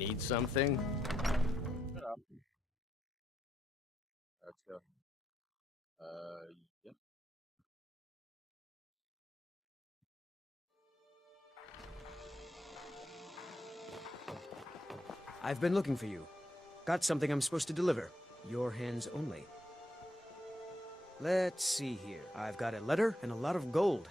Need something? Shut up. Let's go. Yeah. I've been looking for you. Got something I'm supposed to deliver. Your hands only. Let's see here. I've got a letter and a lot of gold.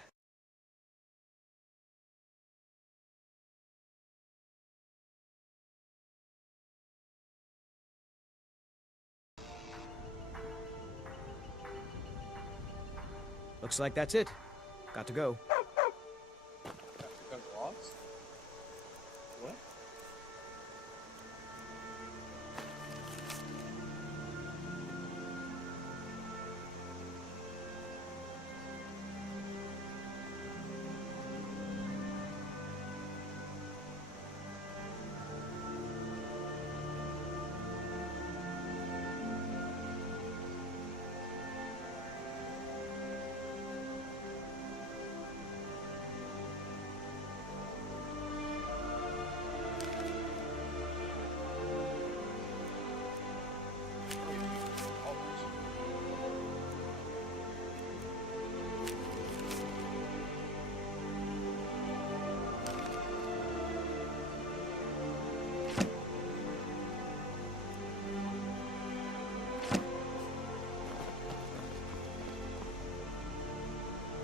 Looks like that's it. Got to go. Got lost? What?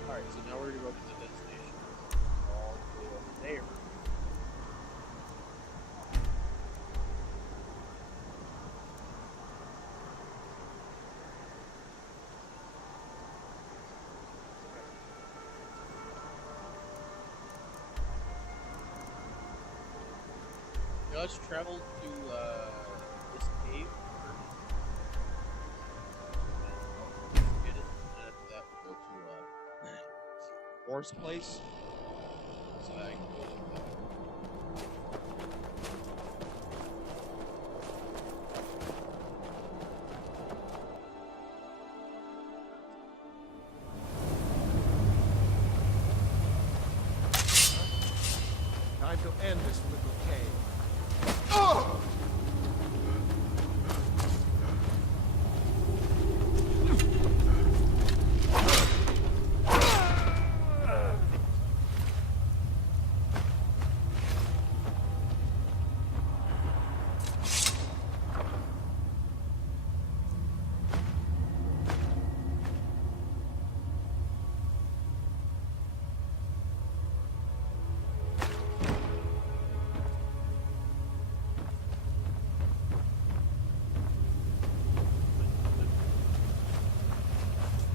Alright, so now we're gonna go to the destination. All the way over there. Now let's travel to this cave first. Get it, and after that we'll go to Forest Place. So I can go to that. Time to end this little cave.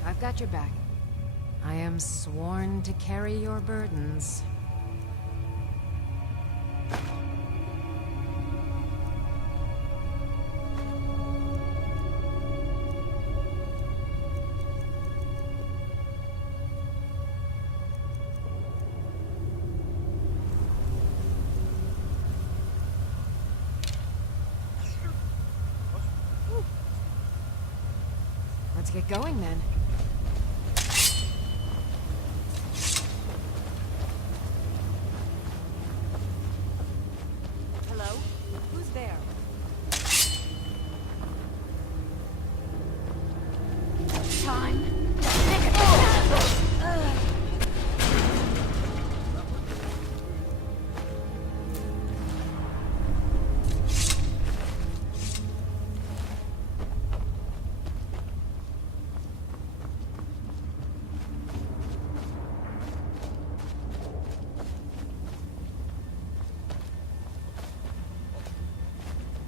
I've got your back. I am sworn to carry your burdens. Let's get going then. Hello? Who's there? Time.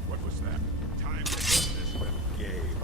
What was that? Time to end this little game.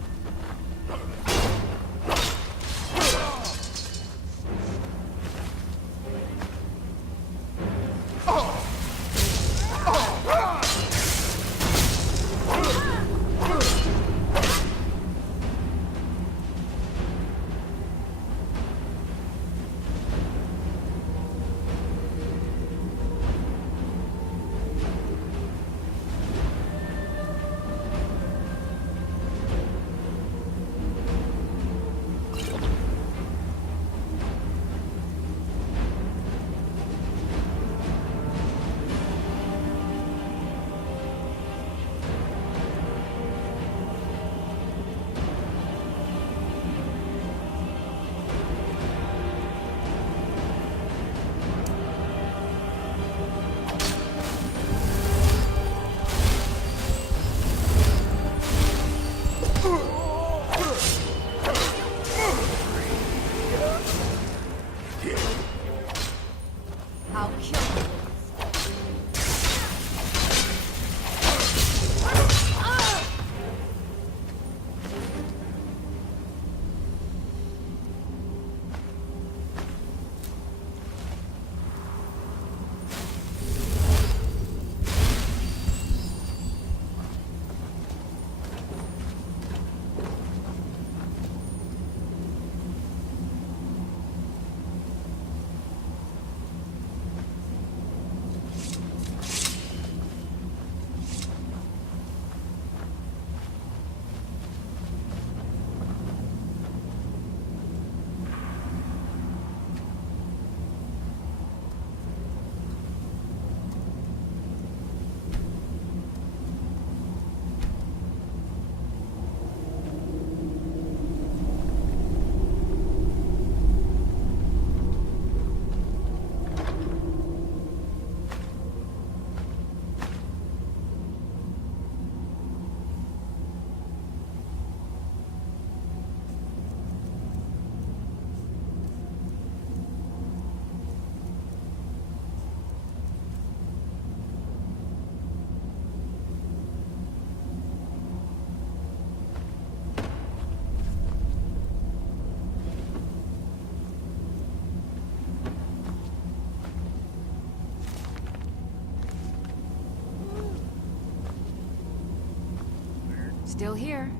Still here.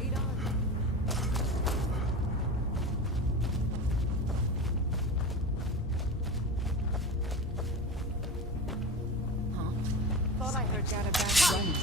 Lead on. Huh? Thought I heard that about running.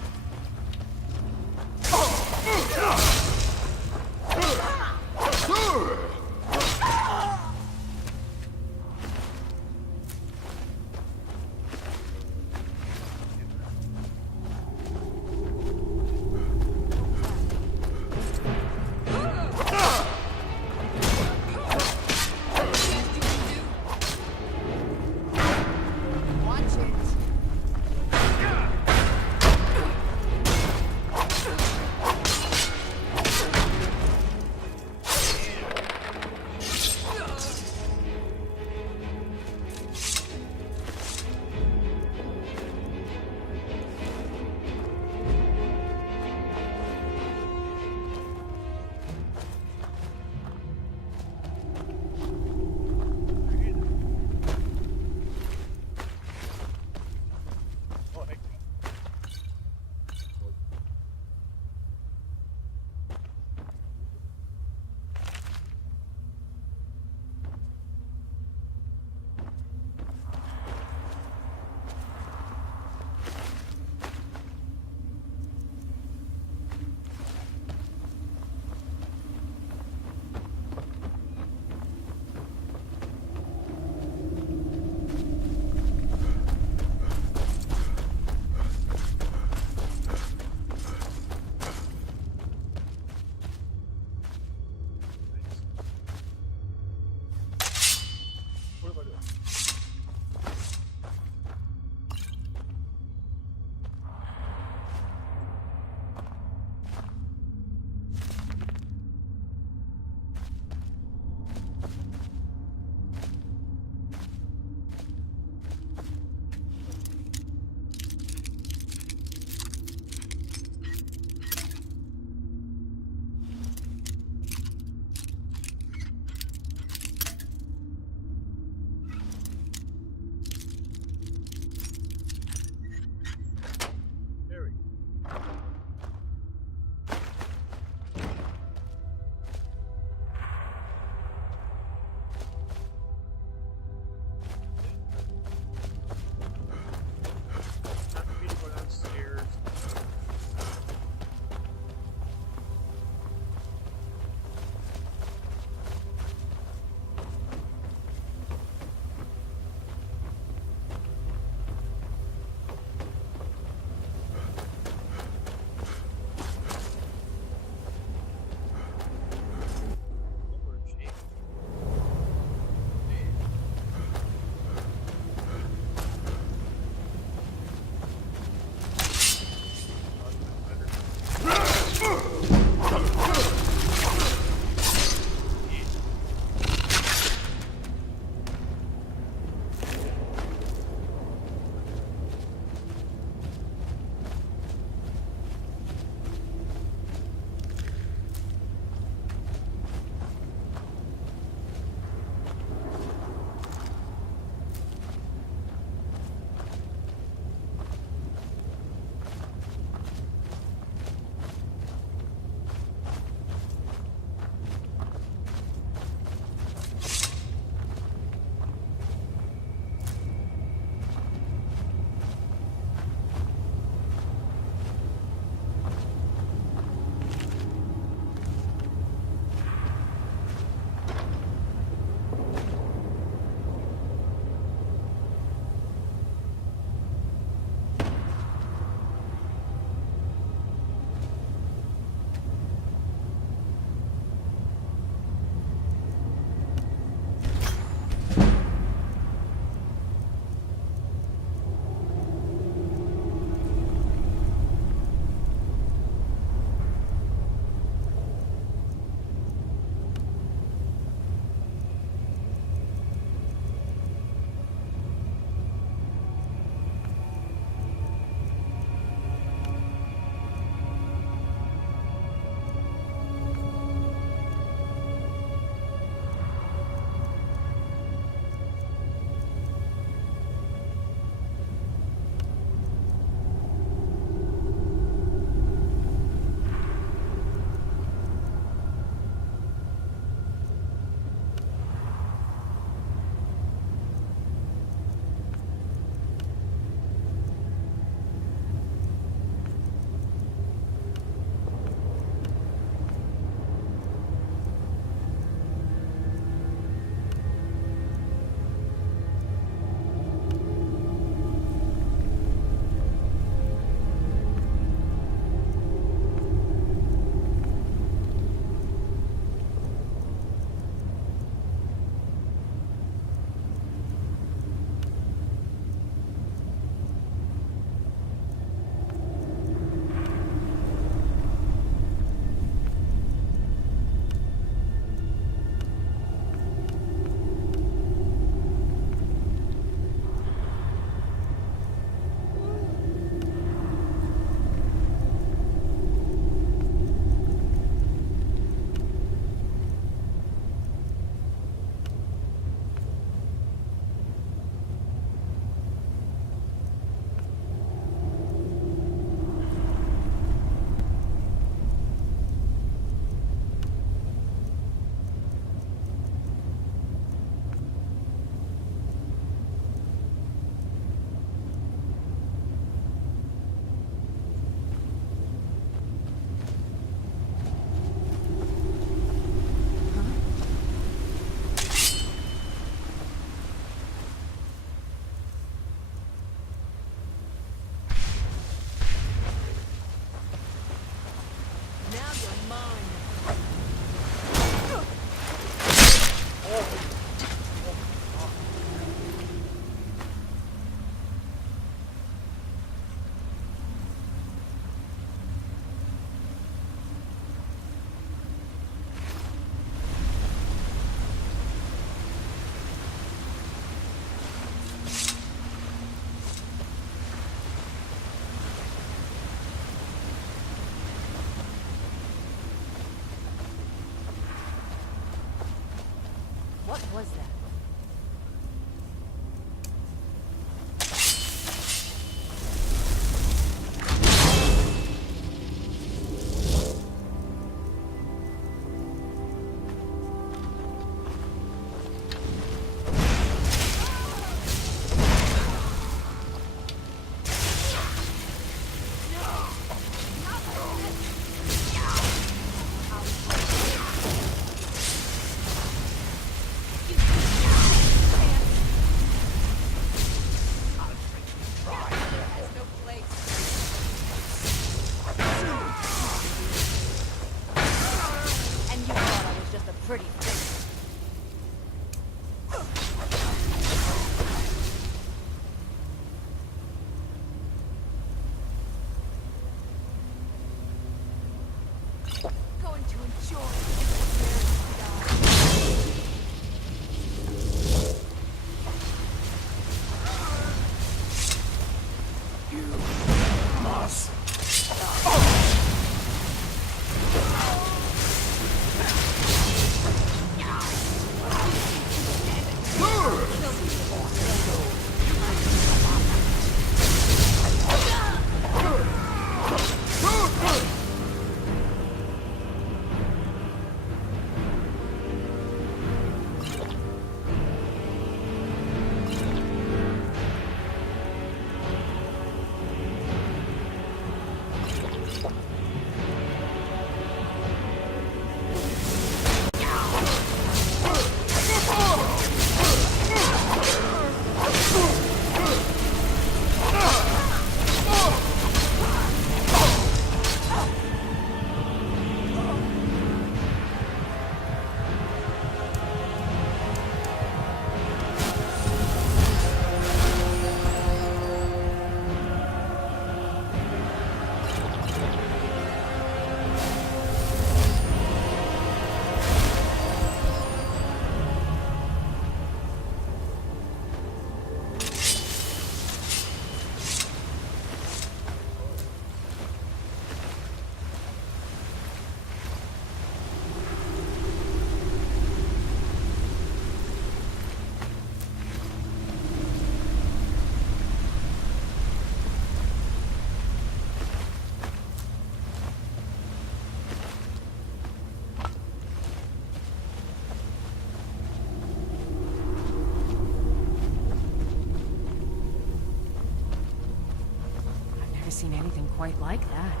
Seen anything quite like that.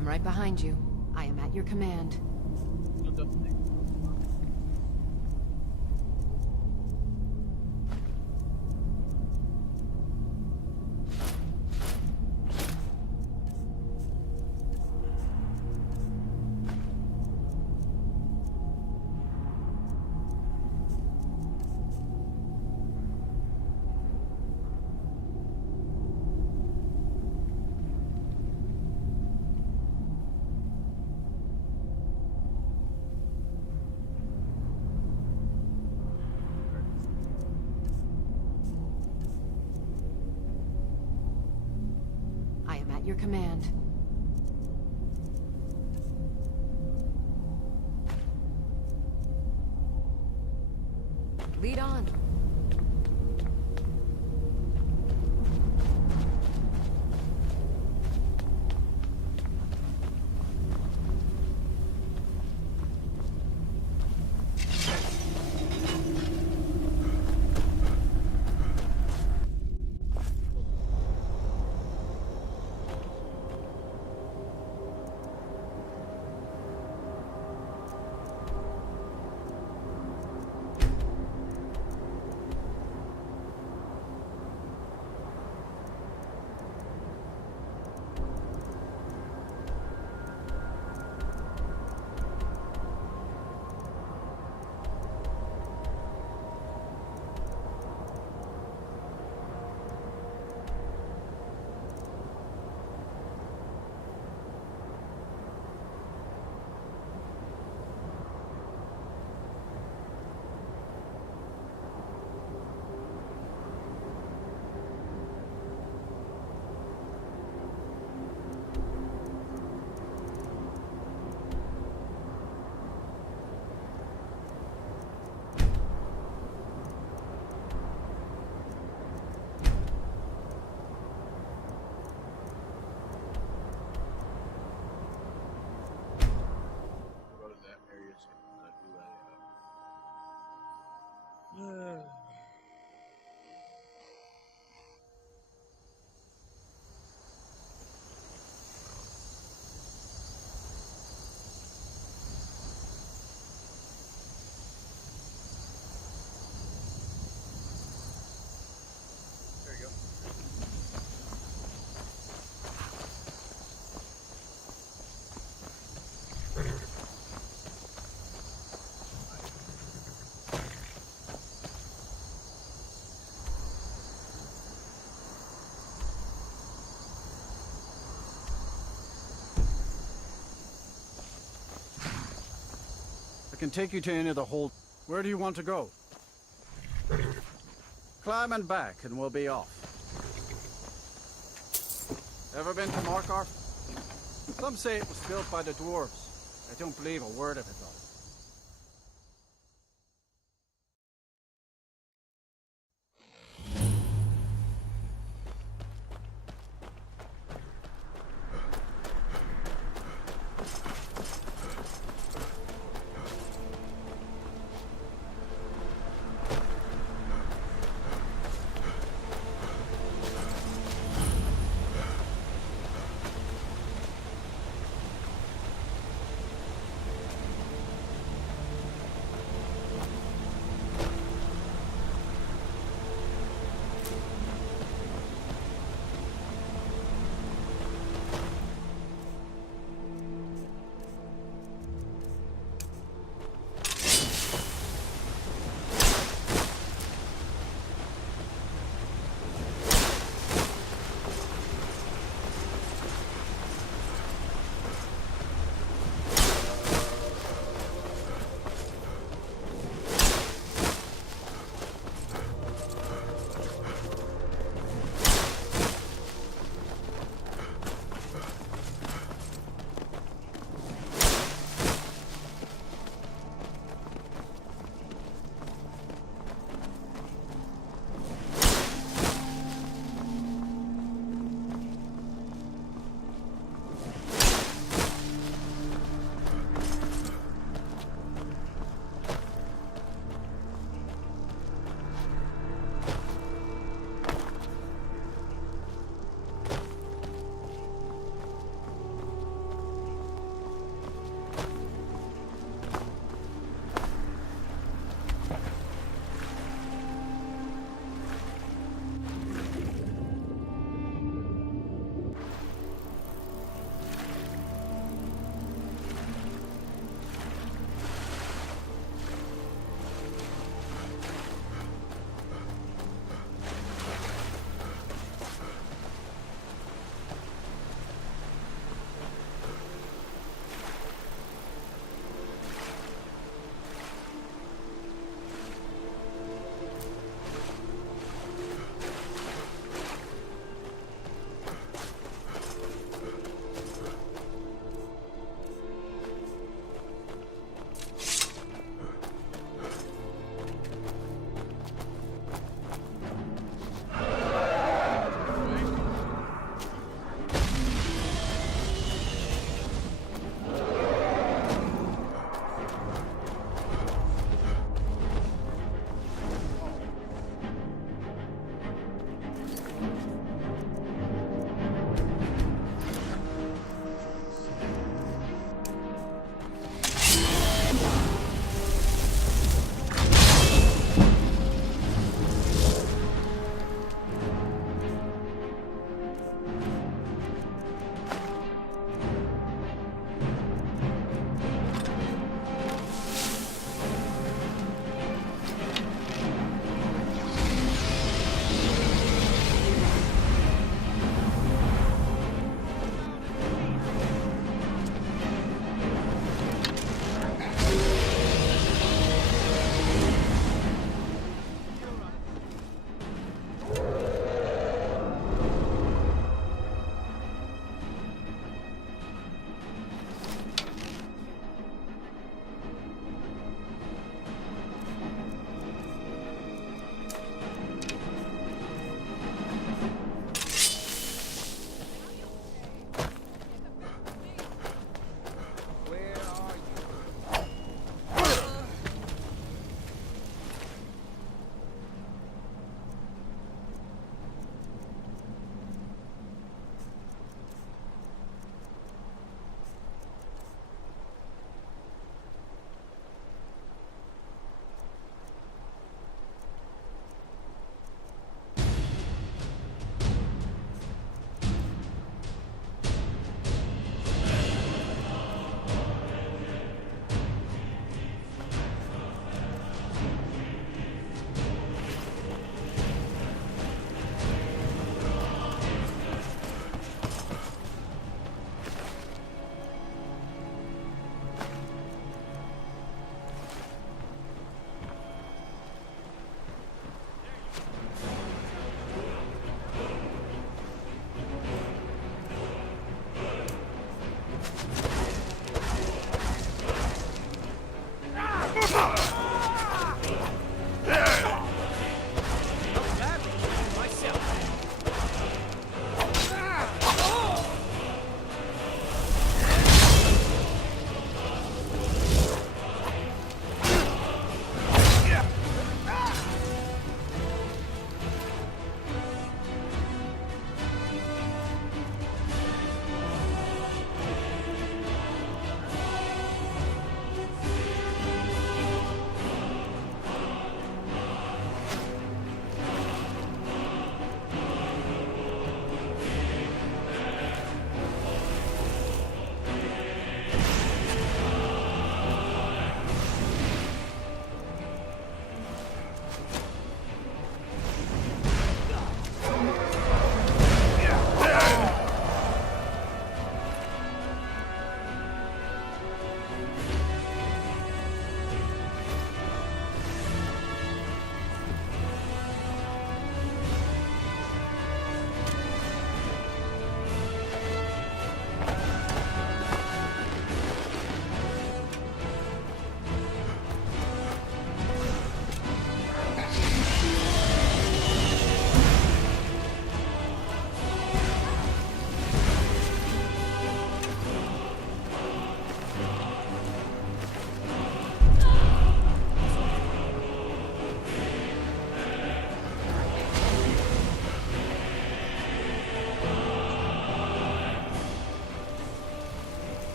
Right behind you. I am at your command. Your command. Lead on. can take you to any of the hold. Where do you want to go? Climb and back, and we'll be off. Ever been to Markarth? Some say it was built by the dwarves. I don't believe a word of it, though.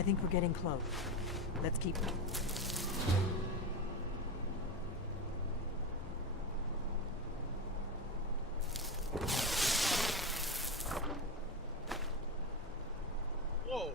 I think we're getting close. Let's keep... Whoa!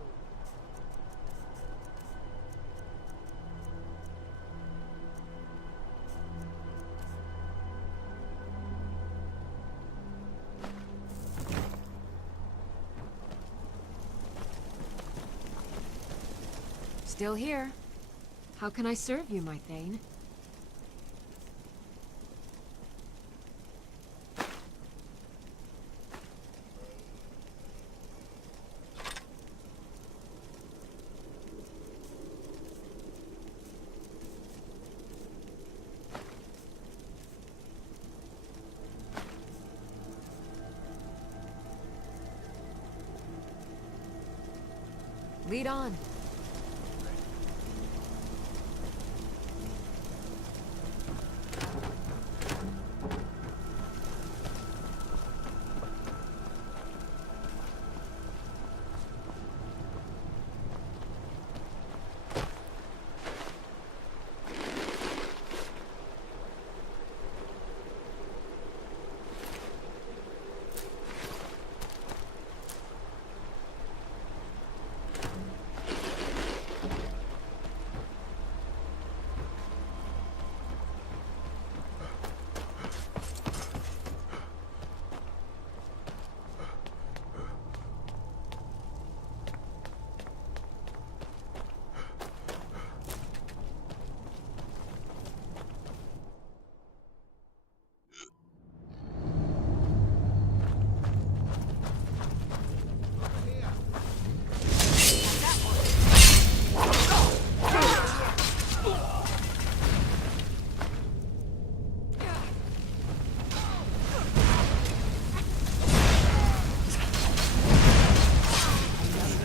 Still here. How can I serve you, my Thane? Lead on.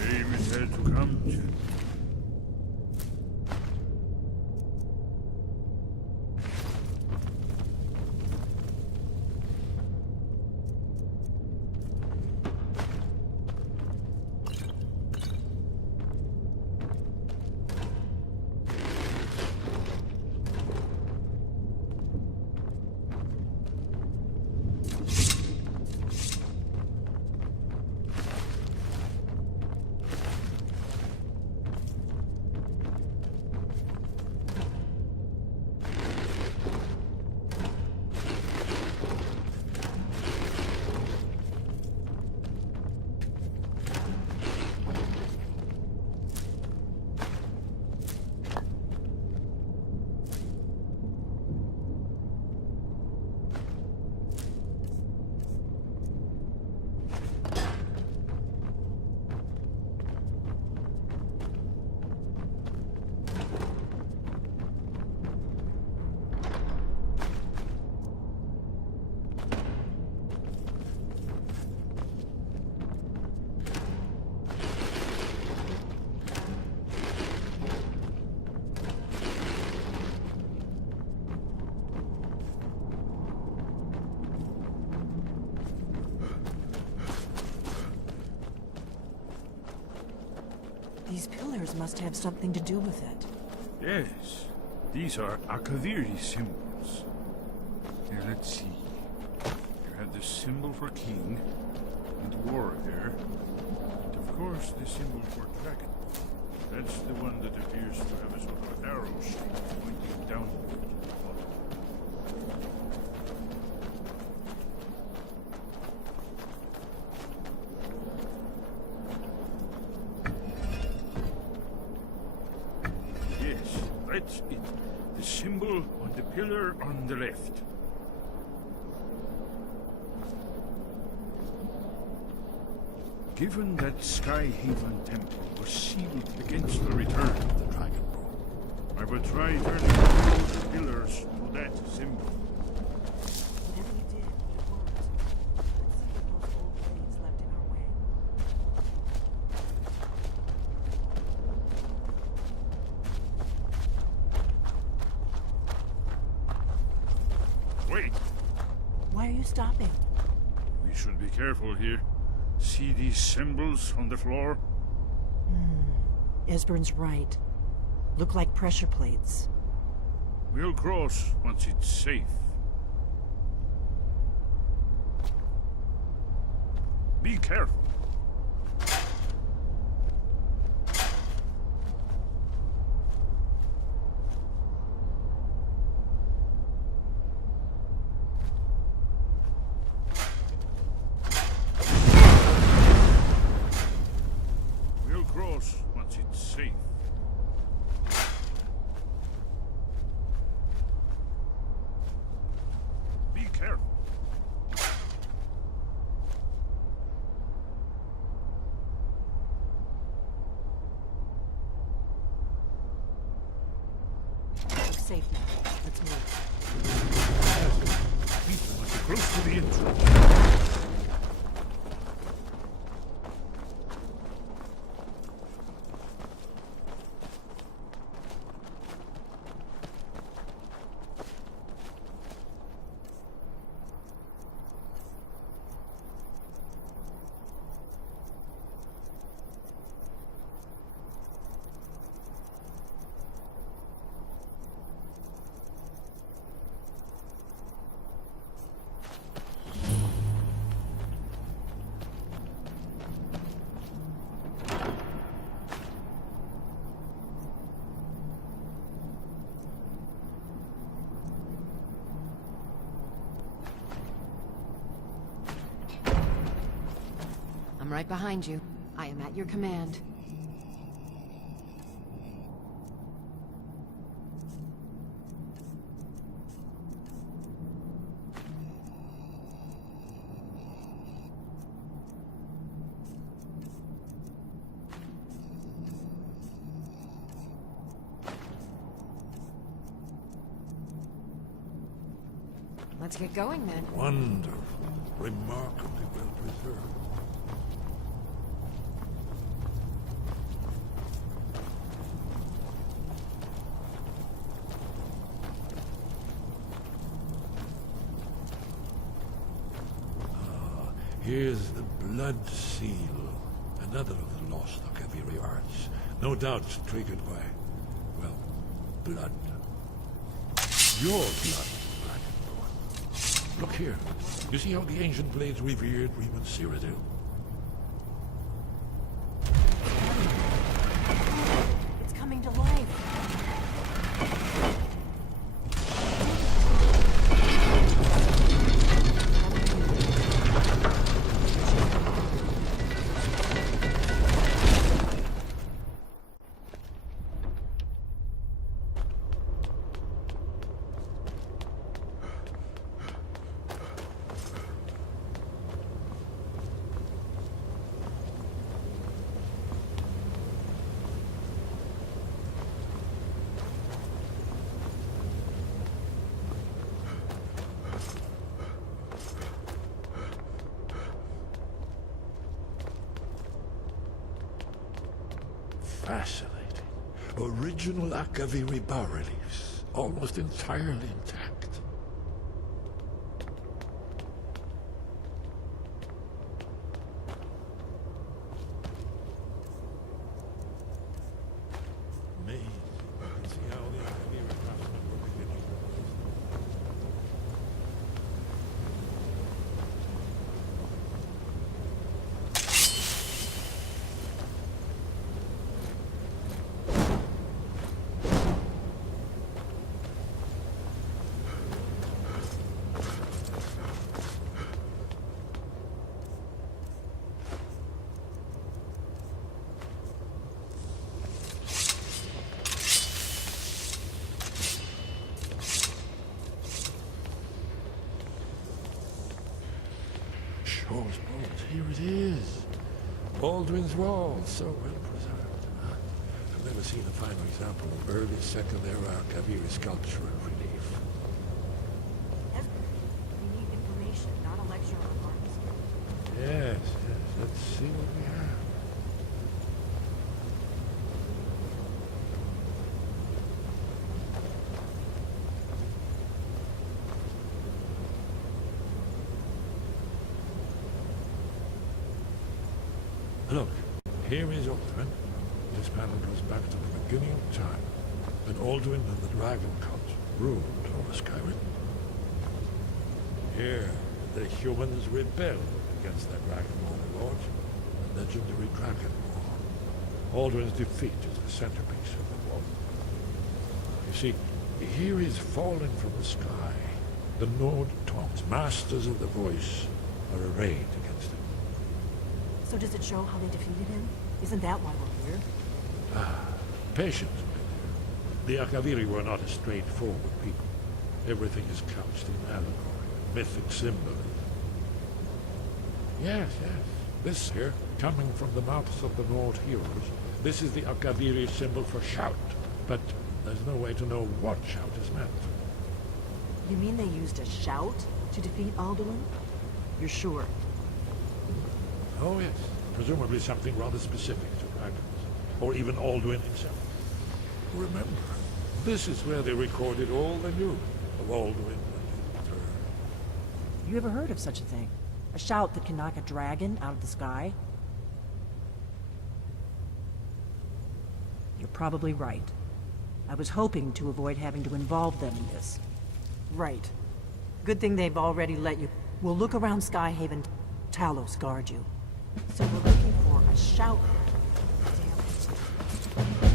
Shame it had to come to. These pillars must have something to do with it. Yes, these are Akaviri symbols. Here, let's see. You have the symbol for king and war there. And of course, the symbol for dragon. That's the one that appears to have a sort of arrow shape pointing downward to the bottom. Yes, that's it. The symbol on the pillar on the left. Given that Skyhaven temple was sealed against the return of the Dragonborn, I will try turning those pillars to that symbol. Whatever you did, it worked. Let's see what those old blades left in our way. Wait! Why are you stopping? We should be careful here. See these symbols on the floor? Esbern's right. Look like pressure plates. We'll cross once it's safe. Be careful. We'll cross once it's safe. Be careful. We're safe now. Let's move. People must be close to the entrance. I'm right behind you. I am at your command. Let's get going then. Wonderful. Remarkably well preserved. Here's the blood seal, another of the lost Akaviri arts, no doubt triggered by, well, blood. Your blood, Dragonborn. Look here. You see how the ancient blades revered Reman Cyrodiil? It's coming to life. Fascinating. Original Akaviri bas-reliefs, almost entirely intact. Amazing. You can see how the Akaviri craftsmen were beginning. Shaw's bones, here it is. Baldwin's Wall, so well preserved. I've never seen a finer example of early Second Era Akaviri sculpture and relief. Esbern, we need information, not a lecture on arts. Yes, yes, let's see what we have. Look, here is Ultron. This panel goes back to the beginning of time, when Alduin and the Dragon Cult ruled over Skyrim. Here, the humans rebelled against their Dragon overlords, the legendary Dragon War. Alduin's defeat is the centerpiece of the war. You see, here he's fallen from the sky. The Nord Tongs, masters of the voice, are arrayed against him. So does it show how they defeated him? Isn't that why we're here? Patience, my dear. The Akaviri were not a straightforward people. Everything is couched in allegory, mythic symbolism. Yes. This here, coming from the mouths of the Nord heroes, this is the Akaviri symbol for shout. But there's no way to know what shout is meant. You mean they used a shout to defeat Alduin? You're sure? Oh yes, presumably something rather specific to dragons, or even Alduin himself. Remember, this is where they recorded all they knew of Alduin and his return. You ever heard of such a thing? A shout that can knock a dragon out of the sky? You're probably right. I was hoping to avoid having to involve them in this. Right. Good thing they've already let you. We'll look around Skyhaven. Talos guard you. So we're looking for a shout. Damn it.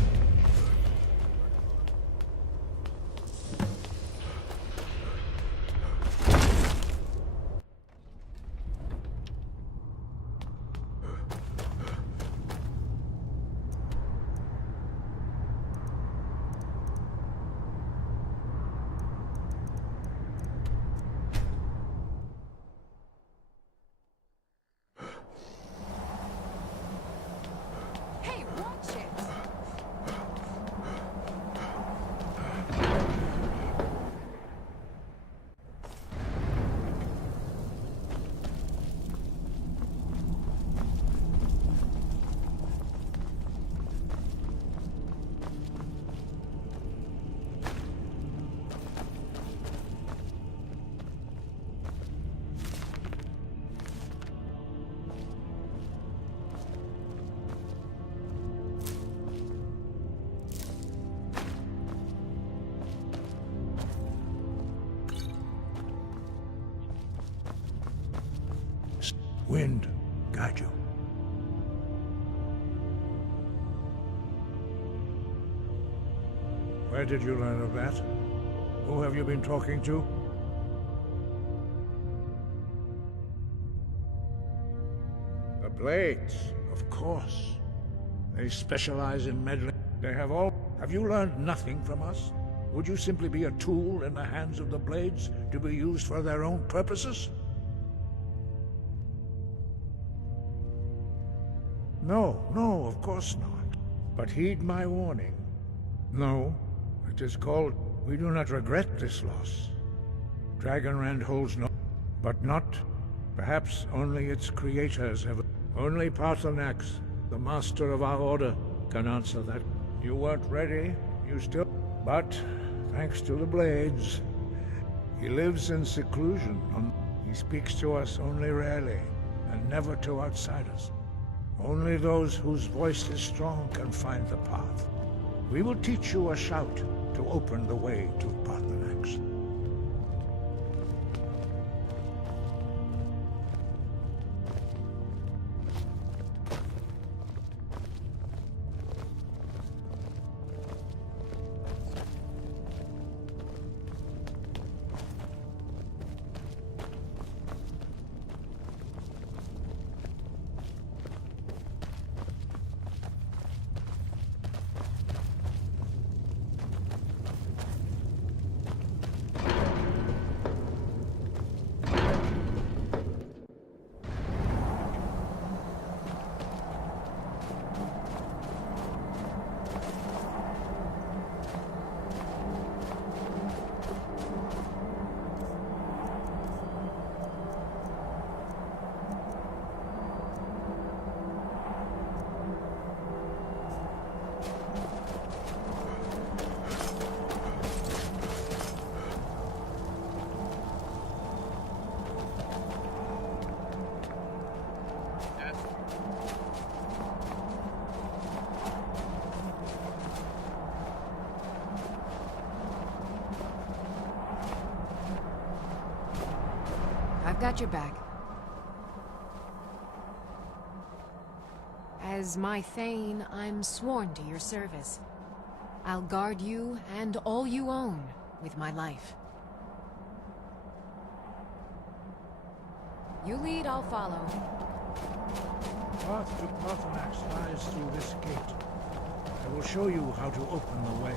Hey, watch it! Wind, guide you. Where did you learn of that? Who have you been talking to? The Blades, of course. They specialize in meddling. They have all... Have you learned nothing from us? Would you simply be a tool in the hands of the Blades to be used for their own purposes? No, of course not. But heed my warning. No, it is called... We do not regret this loss. Dragonrand holds no... But not... Perhaps only its creators have... Only Paarthurnax, the master of our order, can answer that. You weren't ready, you still... But, thanks to the Blades, he lives in seclusion. He speaks to us only rarely, and never to outsiders. Only those whose voice is strong can find the path. We will teach you a shout to open the way to Paarthurnax. got your back. As my Thane, I'm sworn to your service. I'll guard you and all you own with my life. You lead, I'll follow. Path to Pathanax lies through this gate. I will show you how to open the way.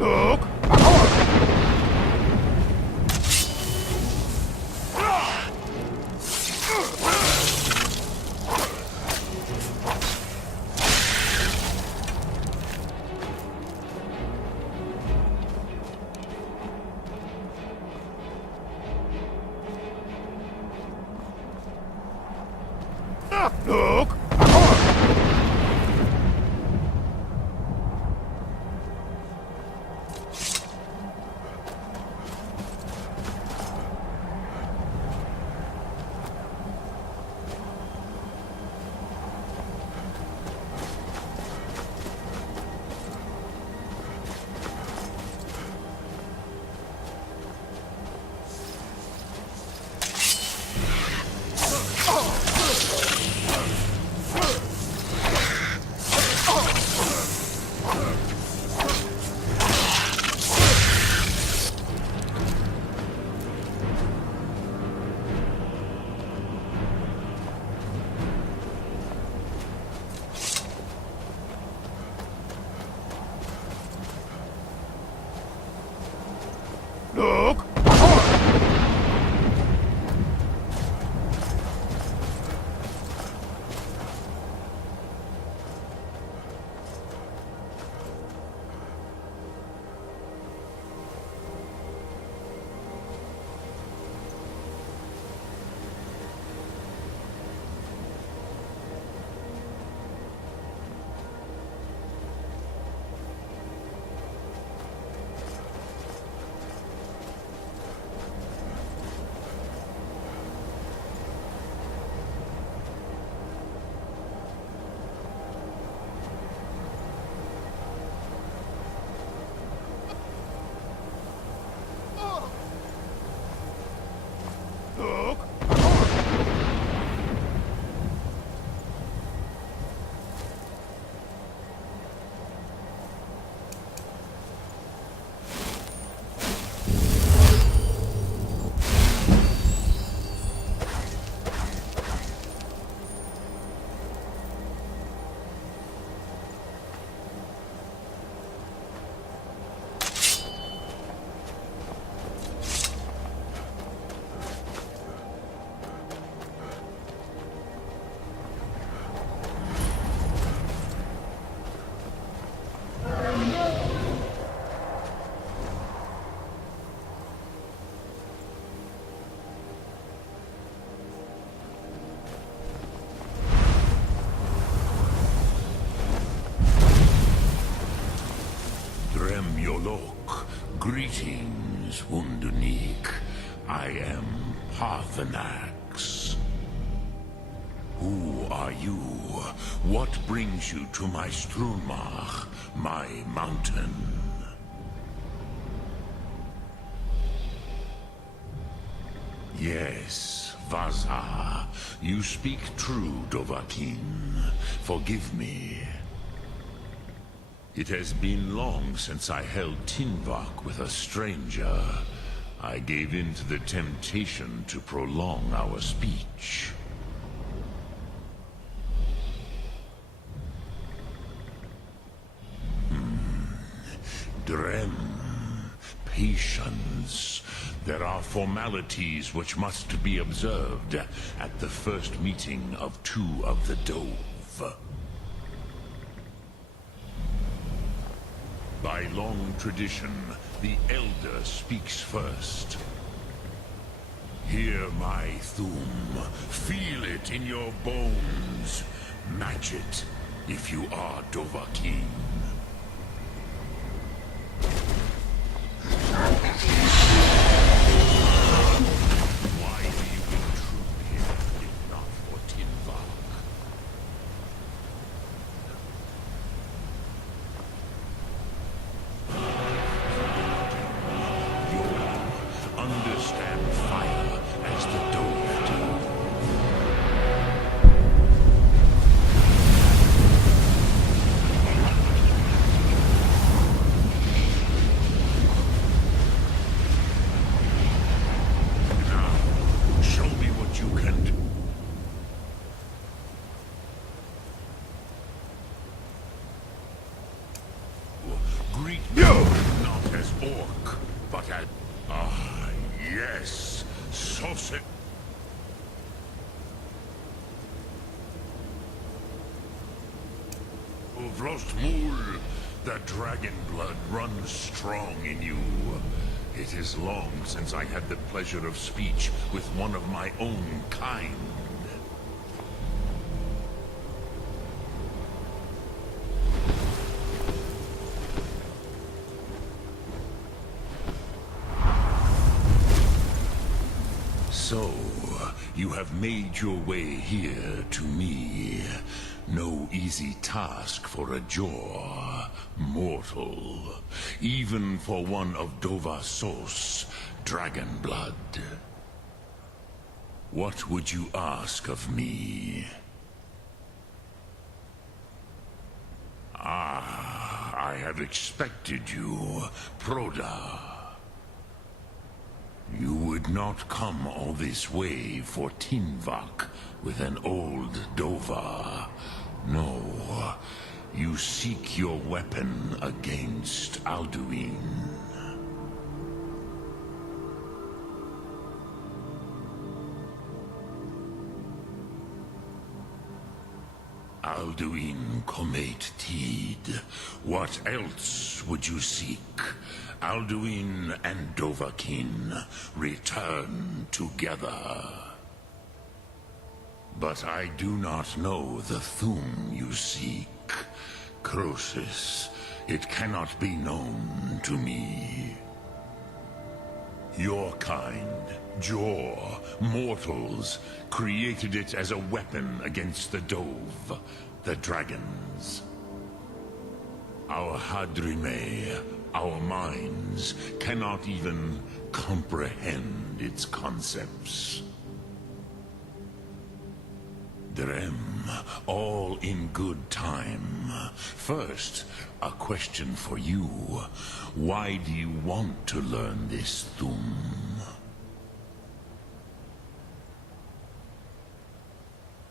Look! Greetings, Wunderneek. I am Parthenax. Who are you? What brings you to my Strunmach, my mountain? Yes, Vaza. You speak true, Dovahkiin. Forgive me. It has been long since I held Tinvak with a stranger. I gave in to the temptation to prolong our speech. Drem. Patience. There are formalities which must be observed at the first meeting of two of the Dove. By long tradition, the Elder speaks first. Hear my Thum. Feel it in your bones. Match it if you are Dovahkiin. Why do you intrude here if not for Tinvak? You understand fire as the Dove do. Now, show me what you can do. Greet me not as orc, but as... Ah, yes, Sauce. Vrostmul, the dragon blood runs strong in you. It is long since I had the pleasure of speech with one of my own kind. So, you have made your way here to me. No easy task for a Jor, mortal. Even for one of Dovahsos, dragon blood. What would you ask of me? Ah, I have expected you, Proda. You would not come all this way for Tinvak with an old Dova. No, you seek your weapon against Alduin. Alduin Comet Tid. What else would you seek? Alduin and Dovahkiin return together. But I do not know the Thum you seek. Croesus, it cannot be known to me. Your kind, Jor, mortals, created it as a weapon against the Dove, the dragons. Our Hadrime, our minds, cannot even comprehend its concepts. Drem, all in good time. First, a question for you. Why do you want to learn this Thum?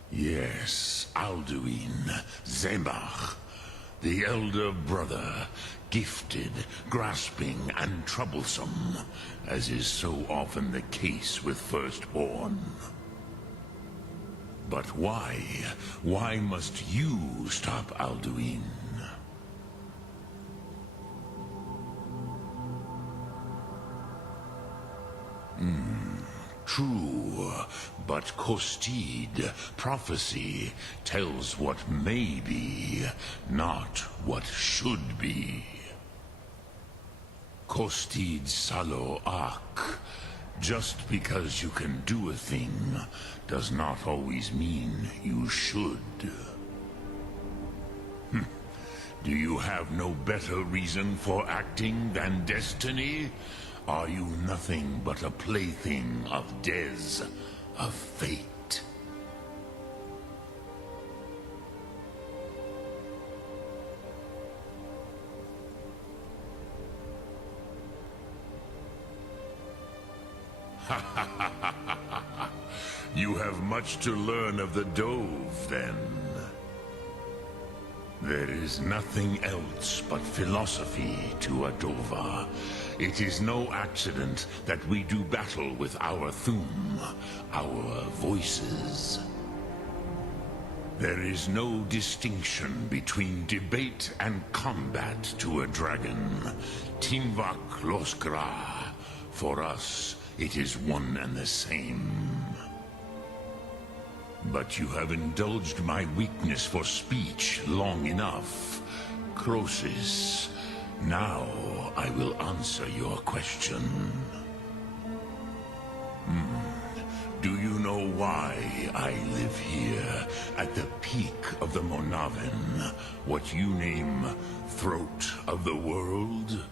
Yes, Alduin, Zemach, the elder brother, gifted, grasping, and troublesome, as is so often the case with Firstborn. But why? Why must you stop Alduin? True, but Kostid, prophecy, tells what may be, not what should be. Kostid Salo Ak. Just because you can do a thing does not always mean you should. Do you have no better reason for acting than destiny? Are you nothing but a plaything of Des, of fate? You have much to learn of the Dove, then. There is nothing else but philosophy to a Dova. It is no accident that we do battle with our Thum, our voices. There is no distinction between debate and combat to a dragon. Timvak Loskra. For us, it is one and the same. But you have indulged my weakness for speech long enough. Croesus, now I will answer your question. Do you know why I live here, at the peak of the Monavin, what you name Throat of the World?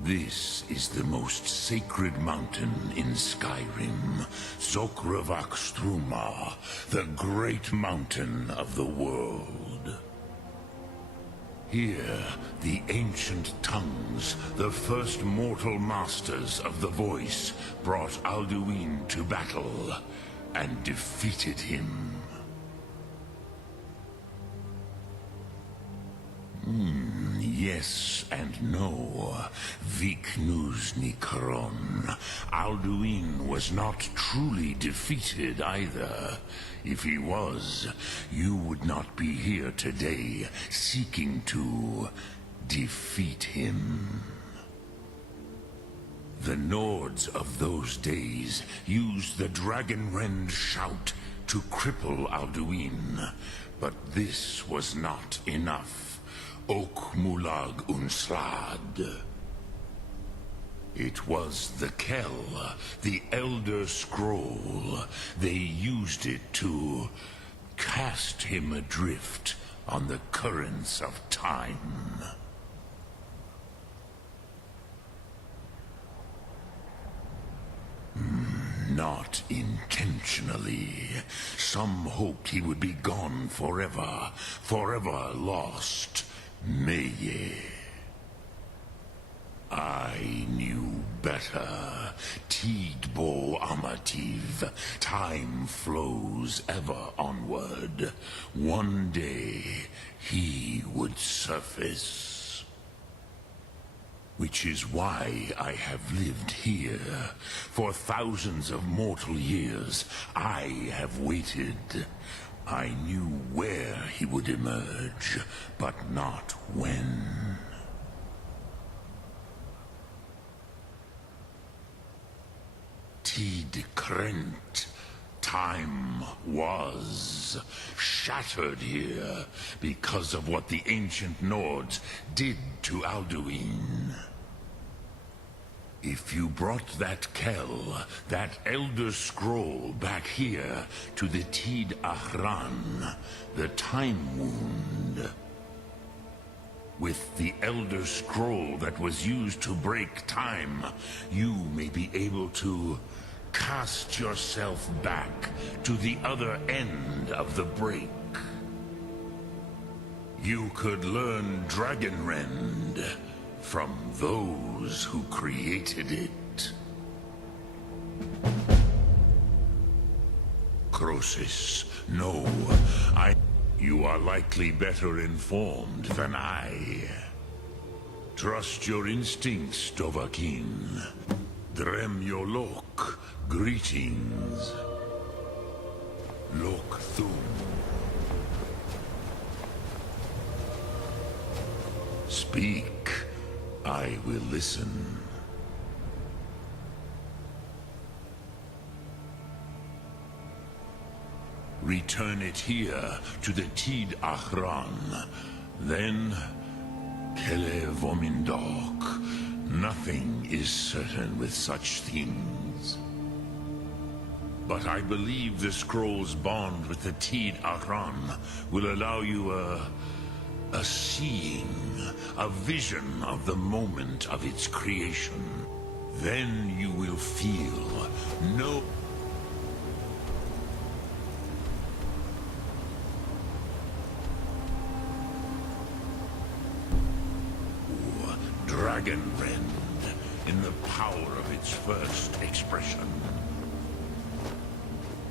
This is the most sacred mountain in Skyrim, Zokravak Struma, the great mountain of the world. Here, the ancient tongues, the first mortal masters of the voice, brought Alduin to battle and defeated him. Yes and no. Viknus Nikron. Alduin was not truly defeated either. If he was, you would not be here today seeking to defeat him. The Nords of those days used the Dragonrend shout to cripple Alduin, but this was not enough. Ok Mulag Unslad. It was the Kell, the Elder Scroll. They used it to cast him adrift on the currents of time. Not intentionally. Some hoped he would be gone forever, forever lost. Meye. I knew better. Tidbo Amativ. Time flows ever onward. One day, he would surface. Which is why I have lived here. For thousands of mortal years, I have waited. I knew where he would emerge, but not when. Tid Krent. Time was shattered here because of what the ancient Nords did to Alduin. If you brought that Kell, that Elder Scroll back here to the Tid Ahran, the Time Wound, with the Elder Scroll that was used to break time, you may be able to cast yourself back to the other end of the break. You could learn Dragonrend from those who created it. Croesus, no, You are likely better informed than I. Trust your instincts, Dovahkiin. Drem Yolok, greetings. Lok Thum. Speak. I will listen. Return it here to the Tid Achran. Then, Kele Vomindok. Nothing is certain with such things. But I believe the scroll's bond with the Tid Achran will allow you a seeing, a vision of the moment of its creation. Then you will feel no... Dragonrend in the power of its first expression.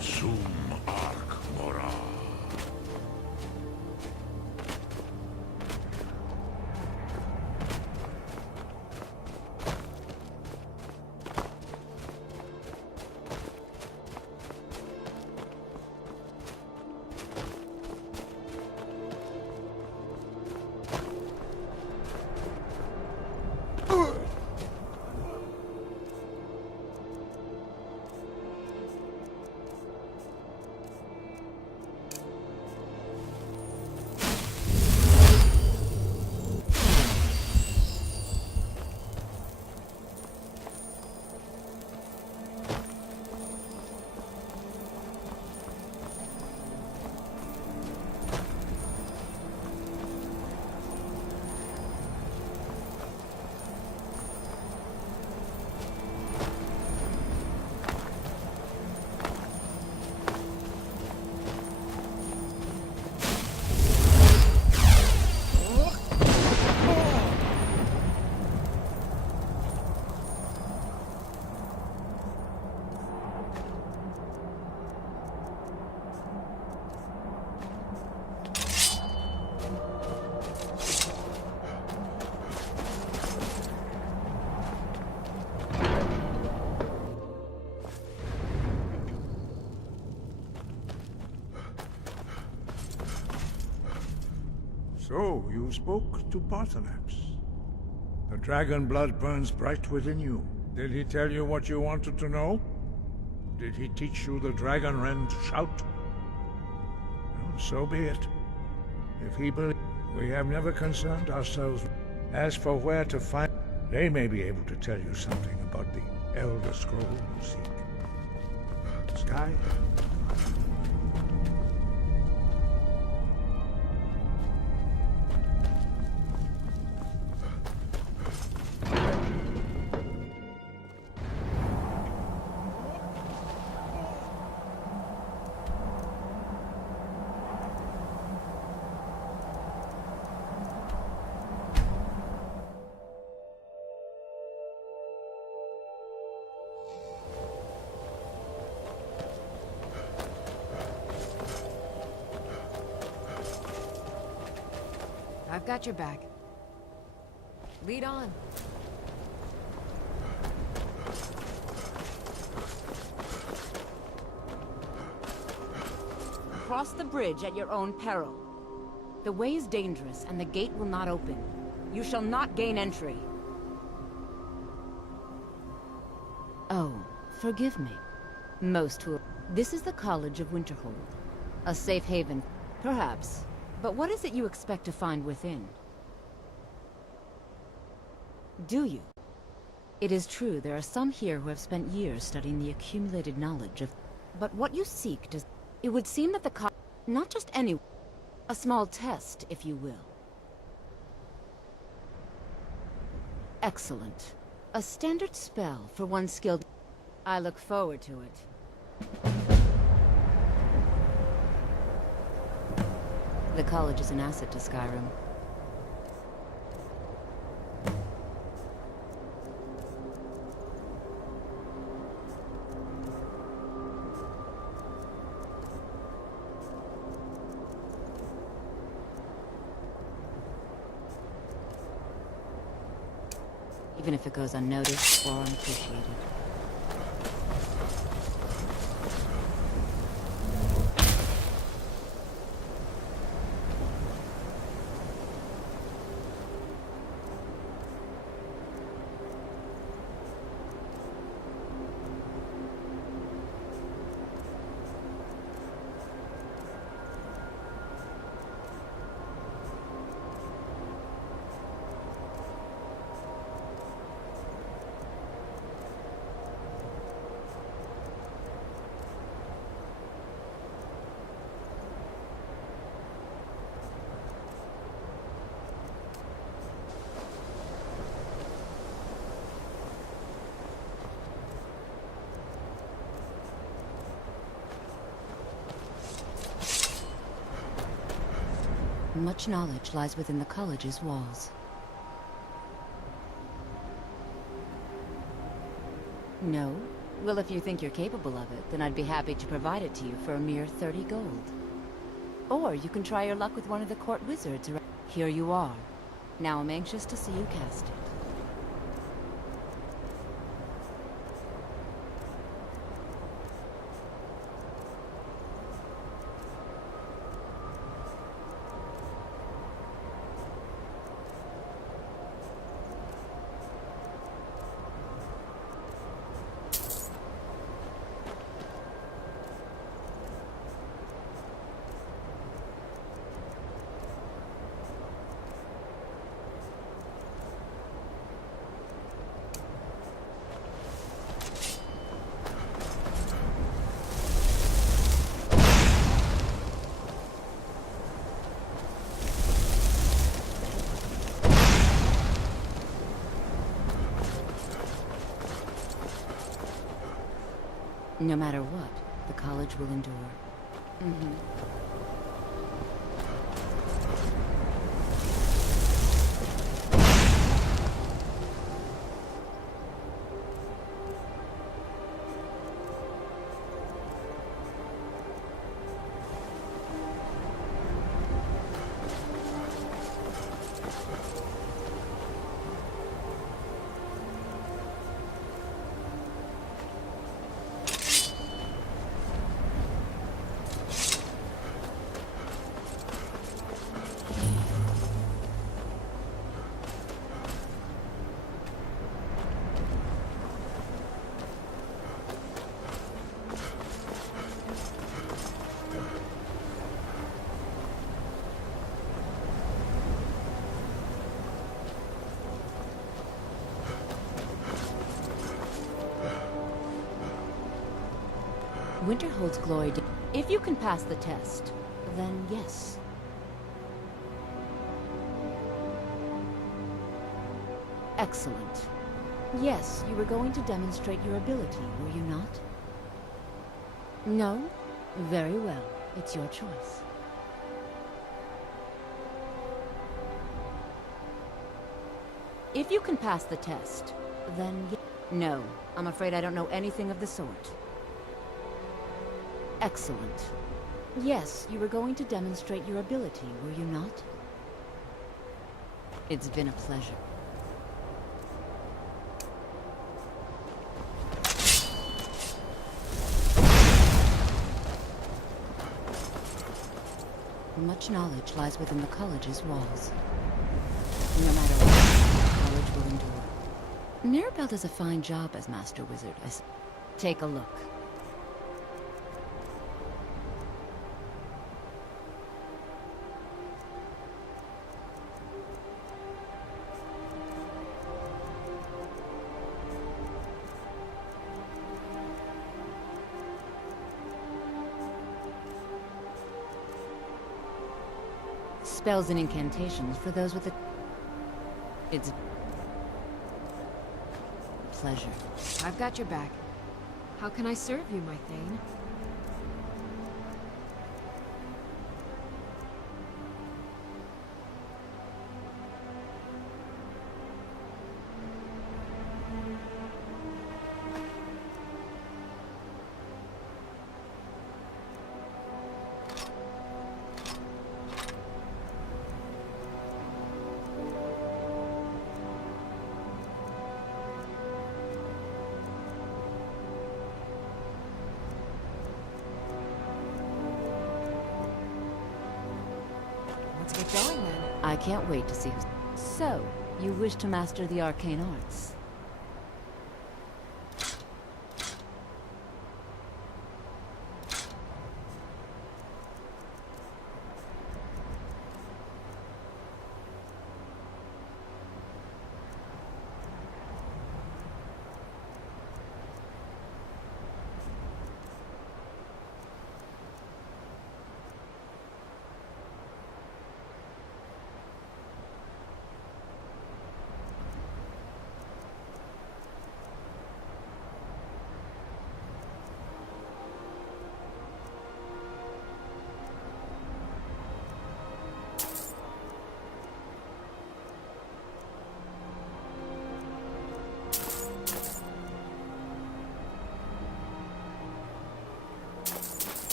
Sum Arc Mora. So, you spoke to Paarthurnax. The dragon blood burns bright within you. Did he tell you what you wanted to know? Did he teach you the Dragonrend shout? Well, so be it. If he believes, we have never concerned ourselves. As for where to find, they may be able to tell you something about the Elder Scroll you seek. Sky? I've got your back. Lead on. Cross the bridge at your own peril. The way is dangerous, and the gate will not open. You shall not gain entry. Oh, forgive me. Most will. This is the College of Winterhold. A safe haven, perhaps. But what is it you expect to find within? Do you? It is true, there are some here who have spent years studying the accumulated knowledge of... But what you seek does... It would seem that the not just any... A small test, if you will. Excellent. A standard spell for one skilled... I look forward to it. The college is an asset to Skyrim. Even if it goes unnoticed or unappreciated. Much knowledge lies within the college's walls. No? Well, if you think you're capable of it, then I'd be happy to provide it to you for a mere 30 gold. Or you can try your luck with one of the court wizards. Here you are. Now I'm anxious to see you cast it. No matter what, the college will endure. Winter holds glory. If you can pass the test, then yes. Excellent. Yes, you were going to demonstrate your ability, were you not? No? Very well. It's your choice. If you can pass the test, then no. I'm afraid I don't know anything of the sort. Excellent. Yes, you were going to demonstrate your ability, were you not? It's been a pleasure. Much knowledge lies within the college's walls. No matter what, the college will endure. Mirabelle does a fine job as Master Wizard. Take a look. Spells and incantations for those with a... It's... a pleasure. I've got your back. How can I serve you, my Thane? Let's get going then. I can't wait to see who's... So, you wish to master the arcane arts?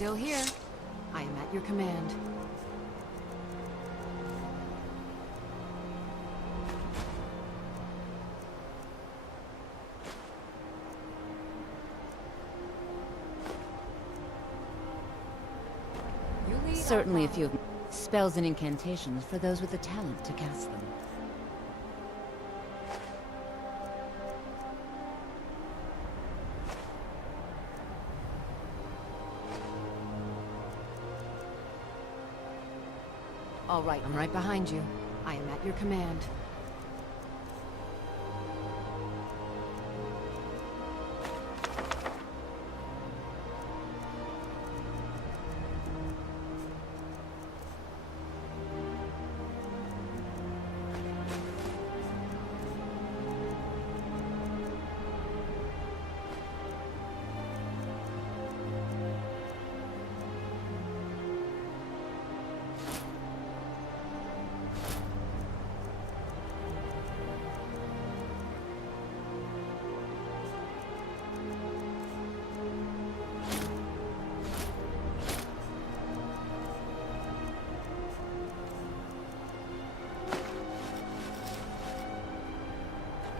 Still here. I am at your command. You lead, I'll Certainly a follow. few of spells and incantations for those with the talent to cast them. All right, I'm right behind you. I am at your command.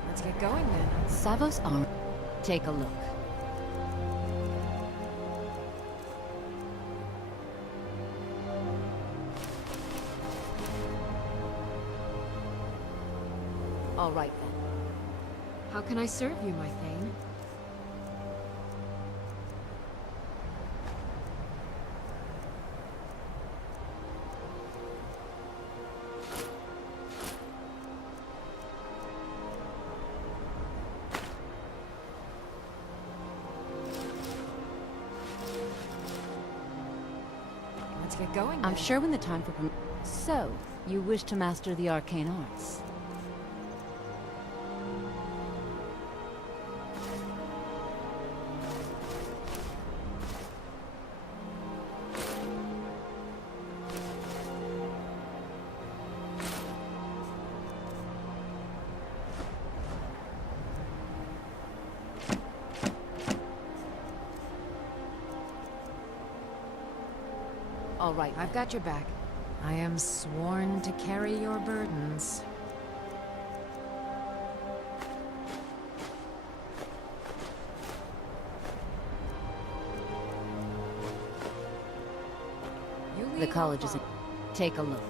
Let's get going then. Savos armor. Take a look. All right then. How can I serve you, my Thane? Let's get going I'm then. sure when the time for So, you wish to master the arcane arts? All right, I've got your back. I am sworn to carry your burdens. You the lead, college I'll is in. follow. Take a look.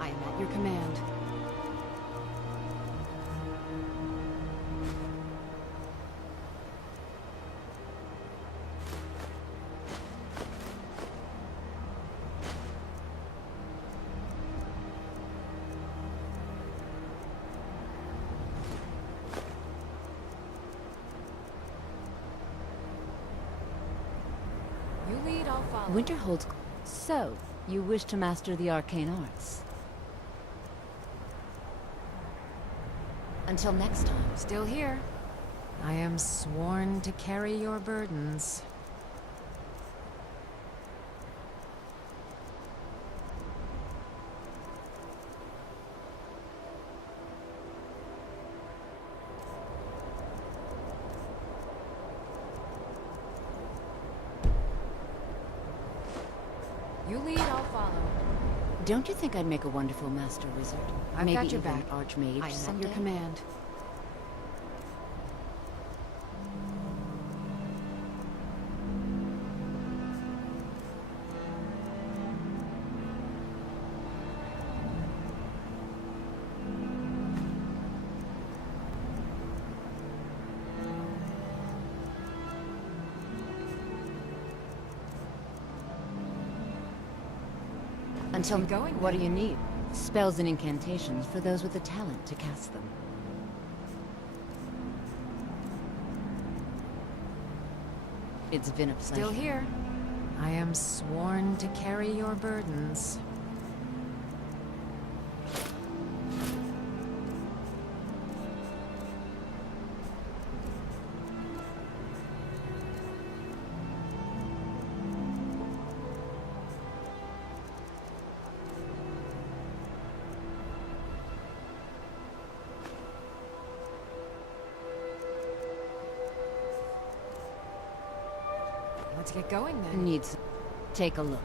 I am at your command. You lead, I'll follow. Winter holds. So, you wish to master the arcane arts? Until next time. Still here. I am sworn to carry your burdens. You lead, I'll follow. Don't you think I'd make a wonderful master wizard? I've Maybe got your even back. an archmage I am at someday? your command. Until Keep going, what then. do you need? Spells and incantations for those with the talent to cast them. It's been a pleasure. Still here. I am sworn to carry your burdens. Let's get going then. Needs... Take a look.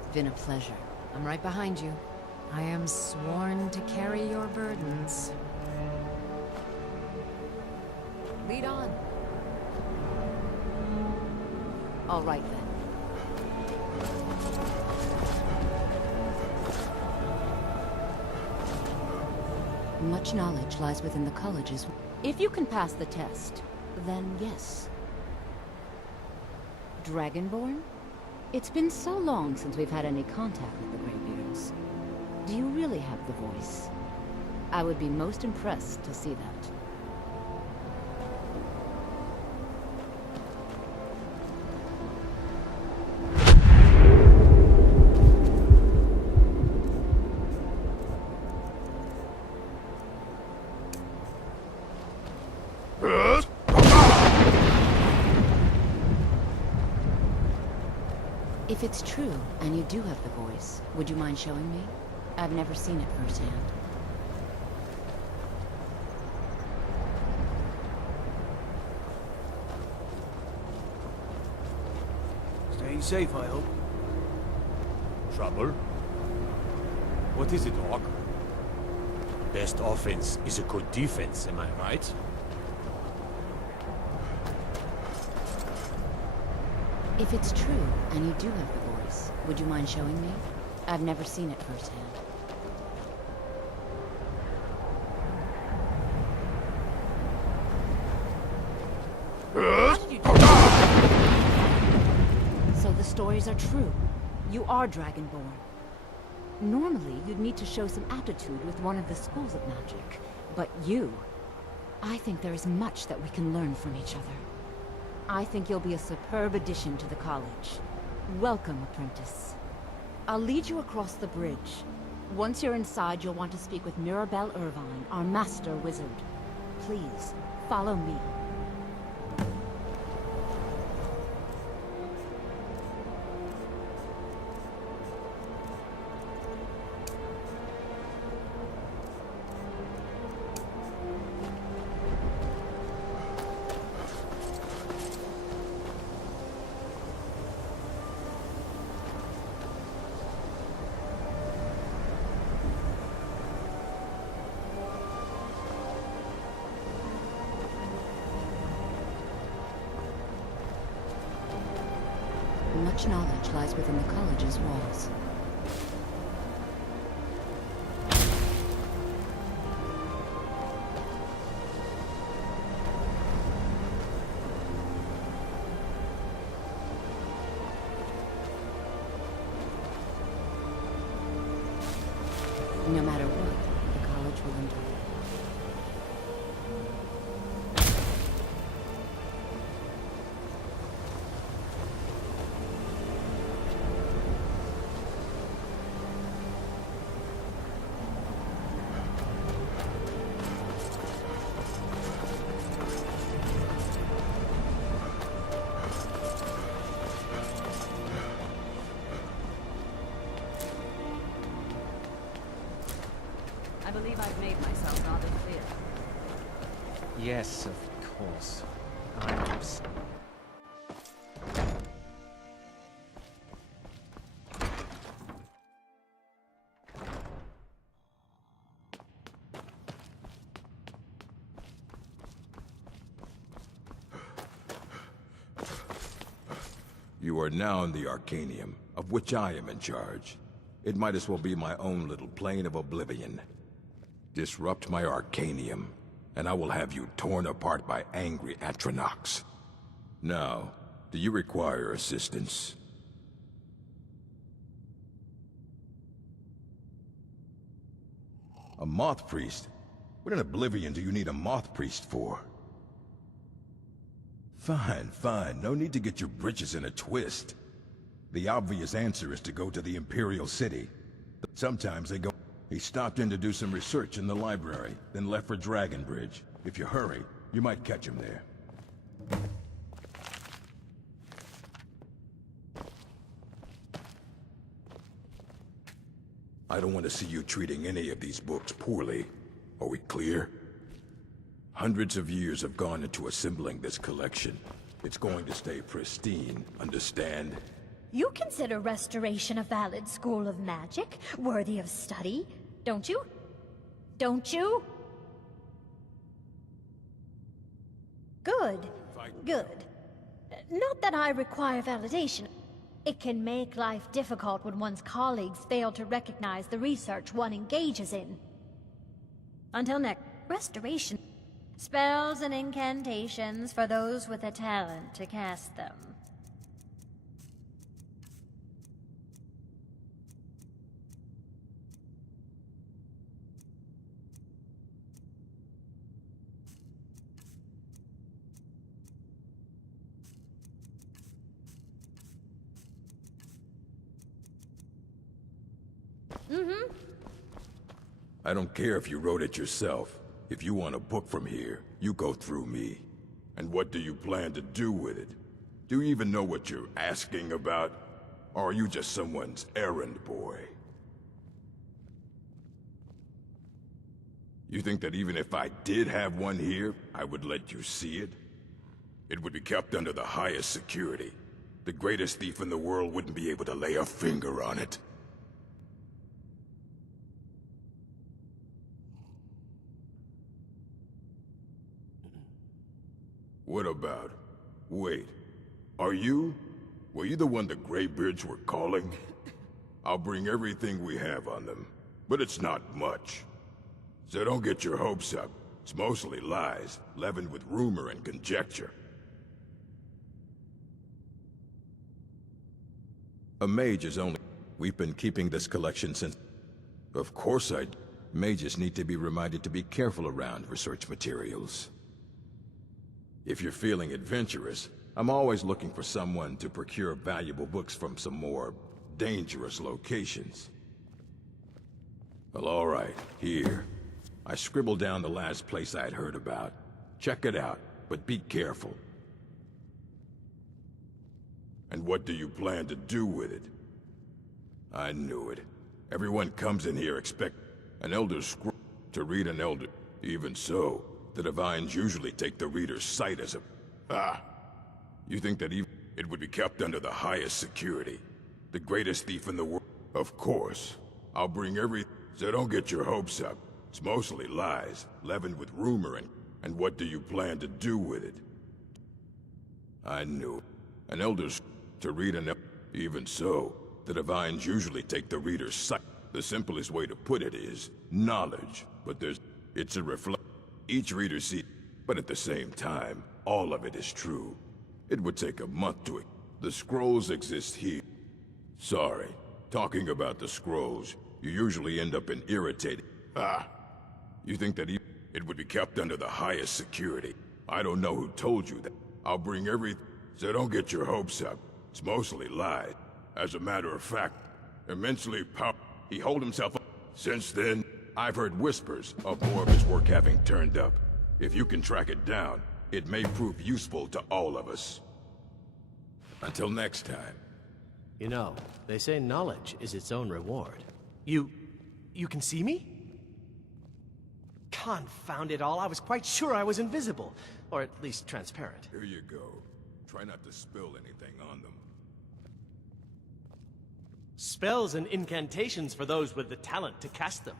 It's been a pleasure. I'm right behind you. I am sworn to carry your burdens. Lead on. All right, then. Much knowledge lies within the colleges. If you can pass the test, then yes. Dragonborn? It's been so long since we've had any contact with the Greybeards. Do you really have the voice? I would be most impressed to see that. If it's true, and you do have the voice, would you mind showing me? I've never seen it firsthand. Staying safe, I hope. Trouble? What is it, Orc? Best offense is a good defense, am I right? If it's true, and you do have the voice, would you mind showing me? I've never seen it firsthand. How did you do that? So the stories are true. You are Dragonborn. Normally, you'd need to show some aptitude with one of the schools of magic. But you... I think there is much that we can learn from each other. I think you'll be a superb addition to the college. Welcome, apprentice. I'll lead you across the bridge. Once you're inside, you'll want to speak with Mirabelle Irvine, our master wizard. Please, follow me. Much knowledge lies within the college's walls. No matter what, the college will endure. I believe I've made myself rather clear. Yes, of course. I'm... You are now in the Arcanium, of which I am in charge. It might as well be my own little plane of oblivion. Disrupt my Arcanium, and I will have you torn apart by angry Atronachs. Now, do you require assistance? A Moth Priest? What in Oblivion do you need a Moth Priest for? Fine, fine. No need to get your britches in a twist. The obvious answer is to go to the Imperial City. Sometimes they go... He stopped in to do some research in the library, then left for Dragonbridge. If you hurry, you might catch him there. I don't want to see you treating any of these books poorly. Are we clear? Hundreds of years have gone into assembling this collection. It's going to stay pristine, understand? You consider restoration a valid school of magic, worthy of study, don't you? Don't you? Good. Good. Not that I require validation. It can make life difficult when one's colleagues fail to recognize the research one engages in. Until next, restoration. Spells and incantations for those with a talent to cast them. I don't care if you wrote it yourself. If you want a book from here, you go through me. And what do you plan to do with it? Do you even know what you're asking about? Or are you just someone's errand boy? You think that even if I did have one here, I would let you see it? It would be kept under the highest security. The greatest thief in the world wouldn't be able to lay a finger on it. What about? Wait. Were you the one the Greybeards were calling? I'll bring everything we have on them, but it's not much. So don't get your hopes up. It's mostly lies, leavened with rumor and conjecture. A mage is only... We've been keeping this collection since... Of course I... Mages need to be reminded to be careful around research materials. If you're feeling adventurous, I'm always looking for someone to procure valuable books from some more dangerous locations. Well, all right, here. I scribbled down the last place I'd heard about. Check it out, but be careful. And what do you plan to do with it? I knew it. Everyone comes in here expect an Elder Scroll to read an Elder. Even so, the Divines usually take the reader's sight as a... You think that it would be kept under the highest security? The greatest thief in the world? Of course. I'll bring every... So don't get your hopes up. It's mostly lies, leavened with rumor and what do you plan to do with it? I knew it. An Elder's to read an... Even so, the Divines usually take the reader's sight. The simplest way to put it is knowledge, but it's a reflection. Each reader sees, but at the same time, all of it is true. It would take a month to... The scrolls exist here. Sorry, talking about the scrolls, you usually end up in irritated... You think that it would be kept under the highest security? I don't know who told you that. I'll bring So don't get your hopes up. It's mostly lies. As a matter of fact, immensely powerful. He holed himself up. Since then, I've heard whispers of more of his work having turned up. If you can track it down, it may prove useful to all of us. Until next time. You know, they say knowledge is its own reward. You can see me? Confound it all, I was quite sure I was invisible. Or at least transparent. Here you go. Try not to spill anything on them. Spells and incantations for those with the talent to cast them.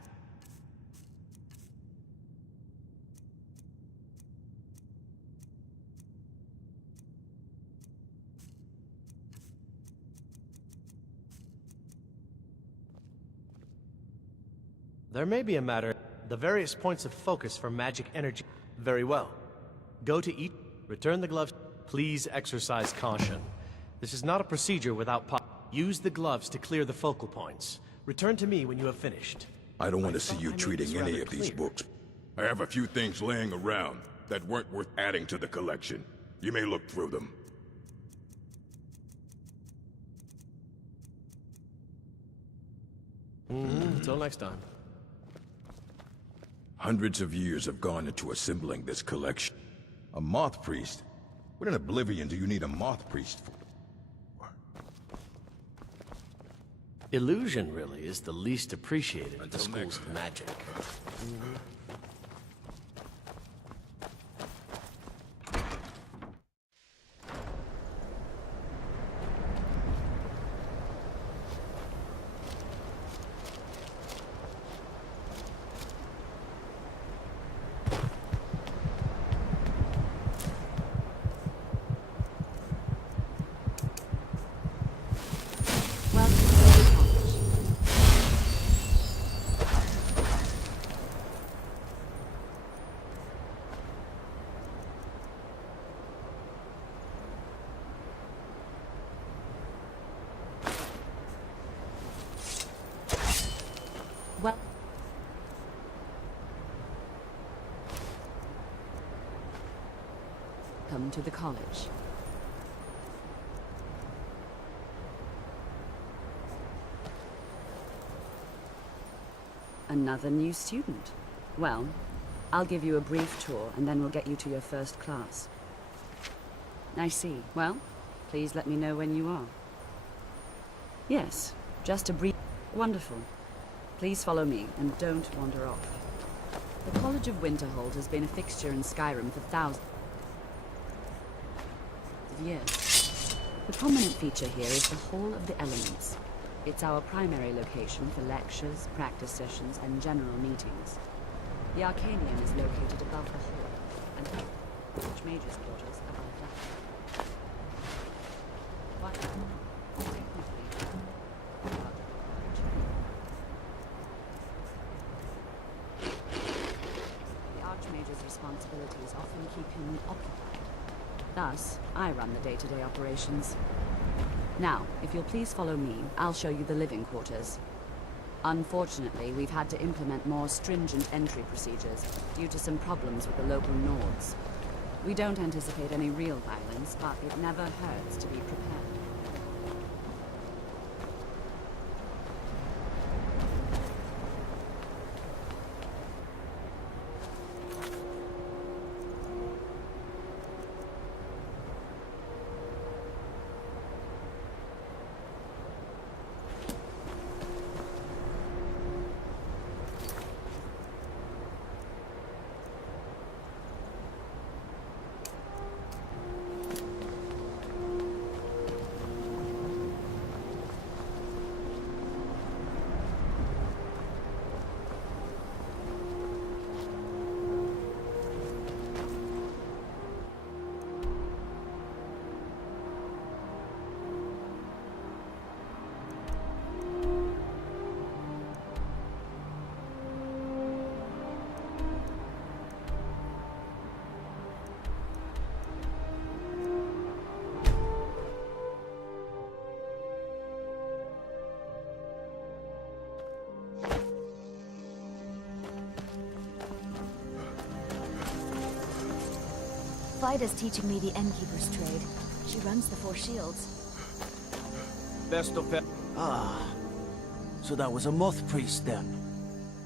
There may be a matter. The various points of focus for magic energy. Very well. Go to each. Return the gloves. Please exercise caution. This is not a procedure without Use the gloves to clear the focal points. Return to me when you have finished. I don't want to see you treating any of these books. I have a few things laying around that weren't worth adding to the collection. You may look through them. Until next time. Hundreds of years have gone into assembling this collection. A moth priest? What in Oblivion do you need a moth priest for? Illusion, really, is the least appreciated at the schools of magic. Well, come to the college. Another new student. Well, I'll give you a brief tour and then we'll get you to your first class. I see. Well, please let me know when you are. Yes, just a brief... Wonderful. Please follow me, and don't wander off. The College of Winterhold has been a fixture in Skyrim for thousands of years. The prominent feature here is the Hall of the Elements. It's our primary location for lectures, practice sessions, and general meetings. The Arcanium is located above the hall, and the Archmage's quarters above that. What? Archmage's responsibilities often keep him occupied. Thus, I run the day-to-day operations. Now, if you'll please follow me, I'll show you the living quarters. Unfortunately, we've had to implement more stringent entry procedures due to some problems with the local Nords. We don't anticipate any real violence, but it never hurts to be prepared. Vida's teaching me the Innkeeper's trade. She runs the Four Shields. Best of pet. Ah, so that was a moth priest then.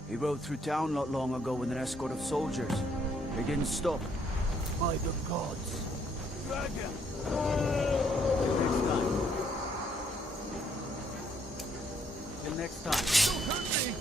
He rode through town not long ago with an escort of soldiers. They didn't stop. By the gods. Dragon! Till next time. Don't hurt me!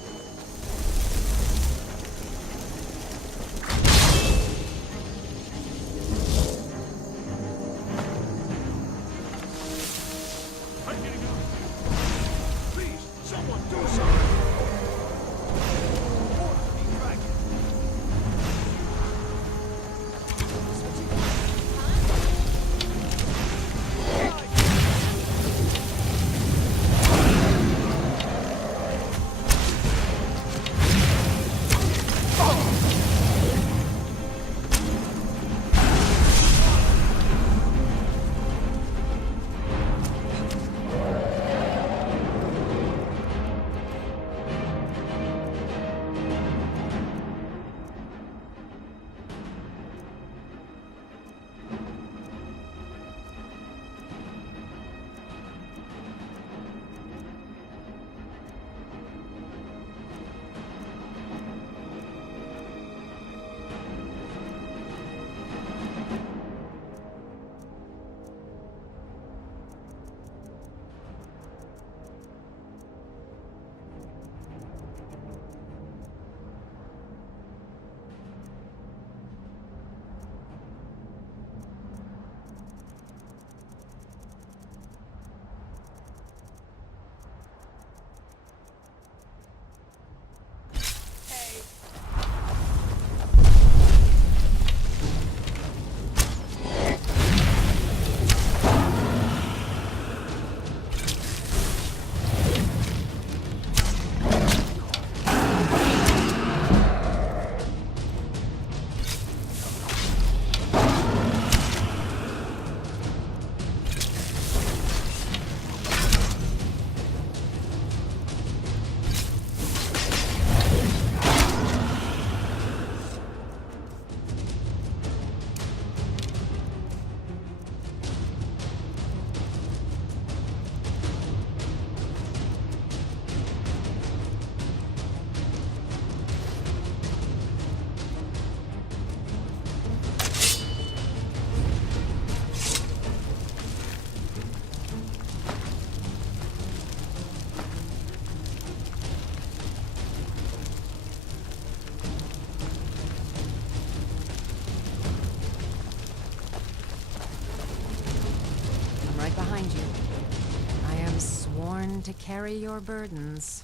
to carry your burdens.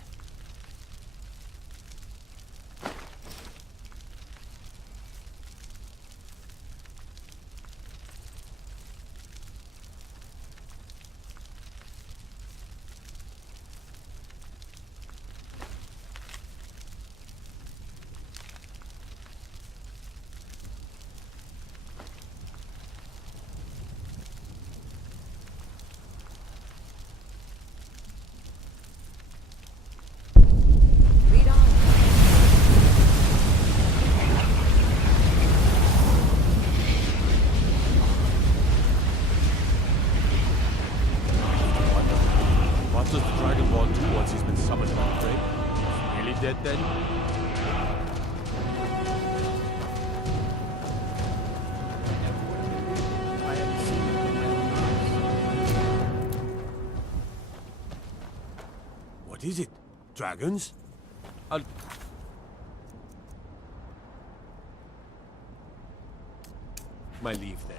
What does the Dragon Ball do once he's been summoned by the Drake? Is he really dead then? What is it? Dragons? My leave then.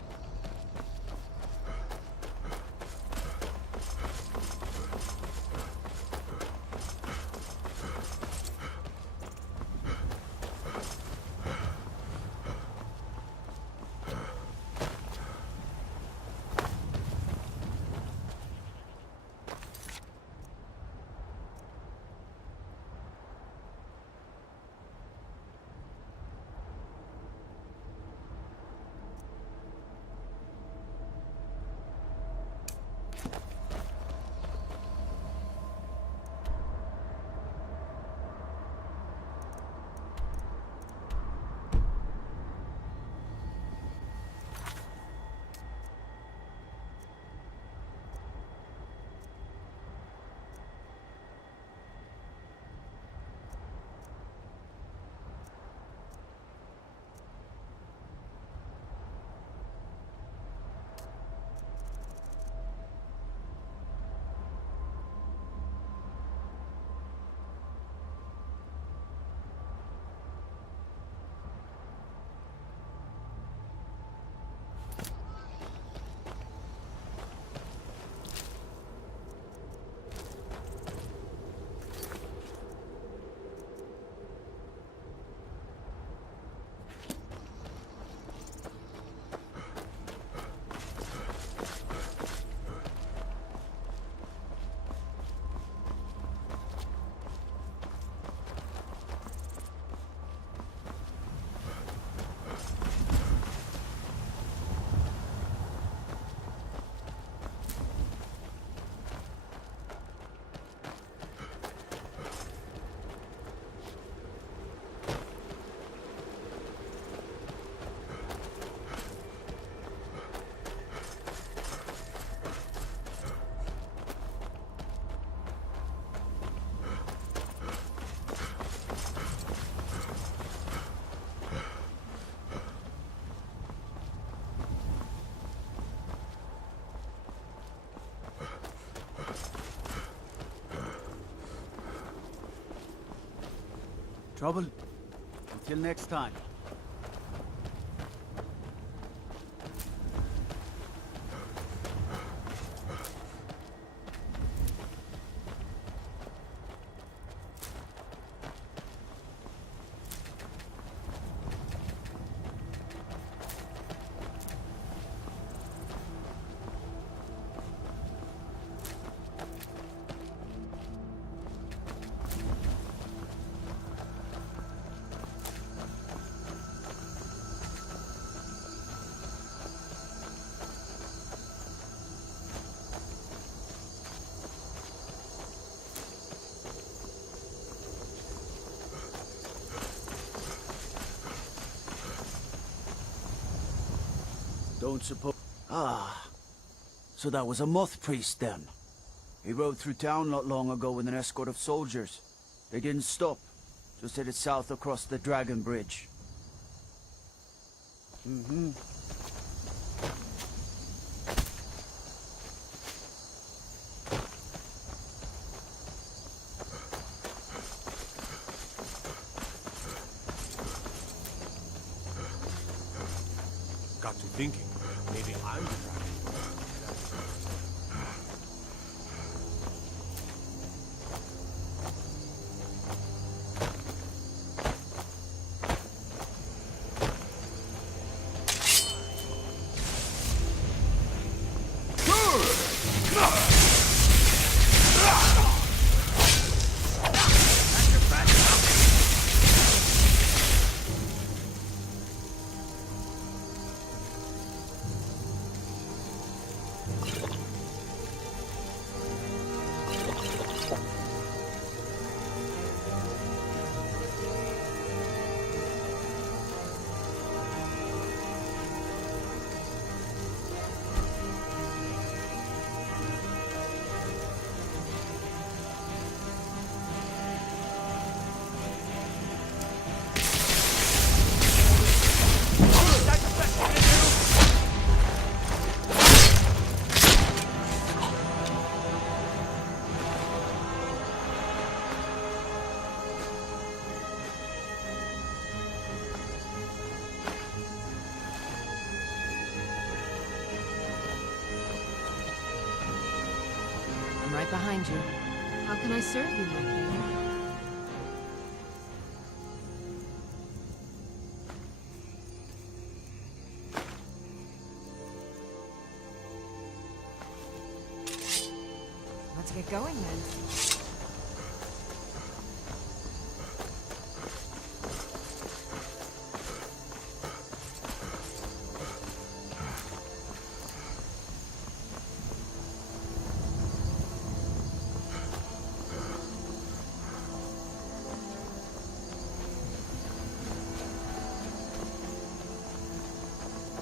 Trouble? Until next time. Don't suppose... Ah, so that was a moth priest then. He rode through town not long ago with an escort of soldiers. They didn't stop, just headed south across the Dragon Bridge. Mm-hmm. Got to thinking, maybe I'm the dragon. I'm right behind you. How can I serve you, my king? Let's get going then.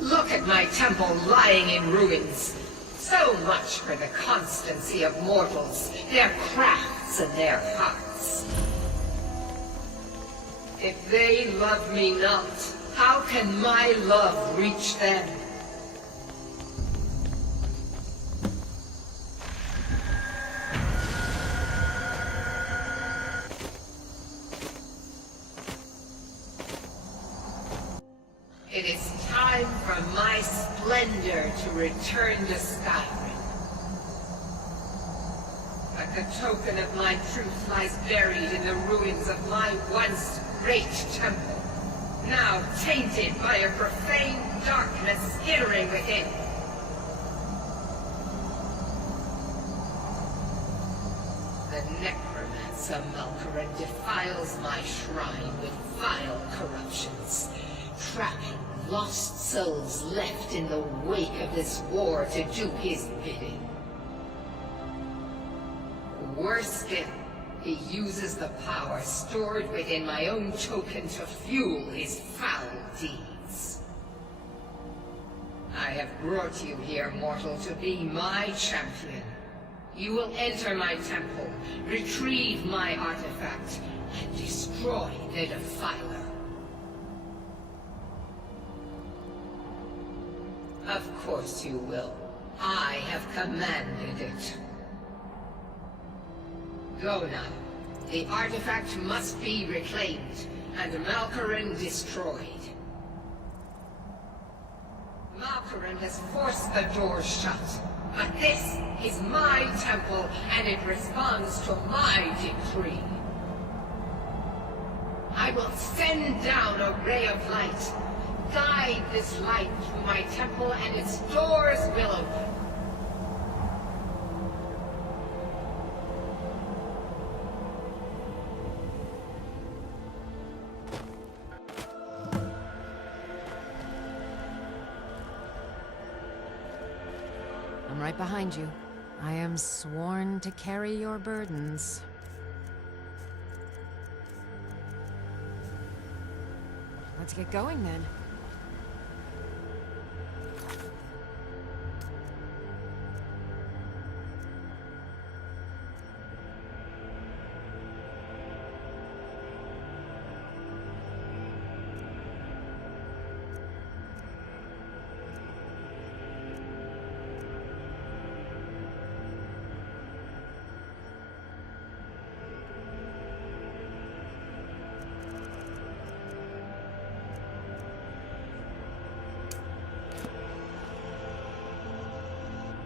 Look at my temple lying in ruins. So much for the constancy of mortals, their crafts and their hearts. If they love me not, how can my love reach them? It is time for my splendor to return to Skyrim. But the token of my truth lies buried in the ruins of my once great temple, now tainted by a profane darkness skittering within. The necromancer Malkaran defiles my shrine with vile corruptions, trapping lost souls left in the wake of this war to do his bidding. Worse still, he uses the power stored within my own token to fuel his foul deeds. I have brought you here, mortal, to be my champion. You will enter my temple, retrieve my artifact, and destroy the Defiler. Of course you will. I have commanded it. Go now. The artifact must be reclaimed, and Malkaran destroyed. Malkaran has forced the doors shut, but this is my temple, and it responds to my decree. I will send down a ray of light. Guide this light through my temple, and its doors will open. I'm right behind you. I am sworn to carry your burdens. Let's get going then.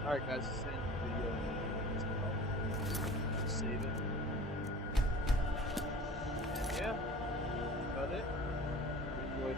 Alright guys, this is the end of the video. Save it. And yeah, that's about it. Enjoyed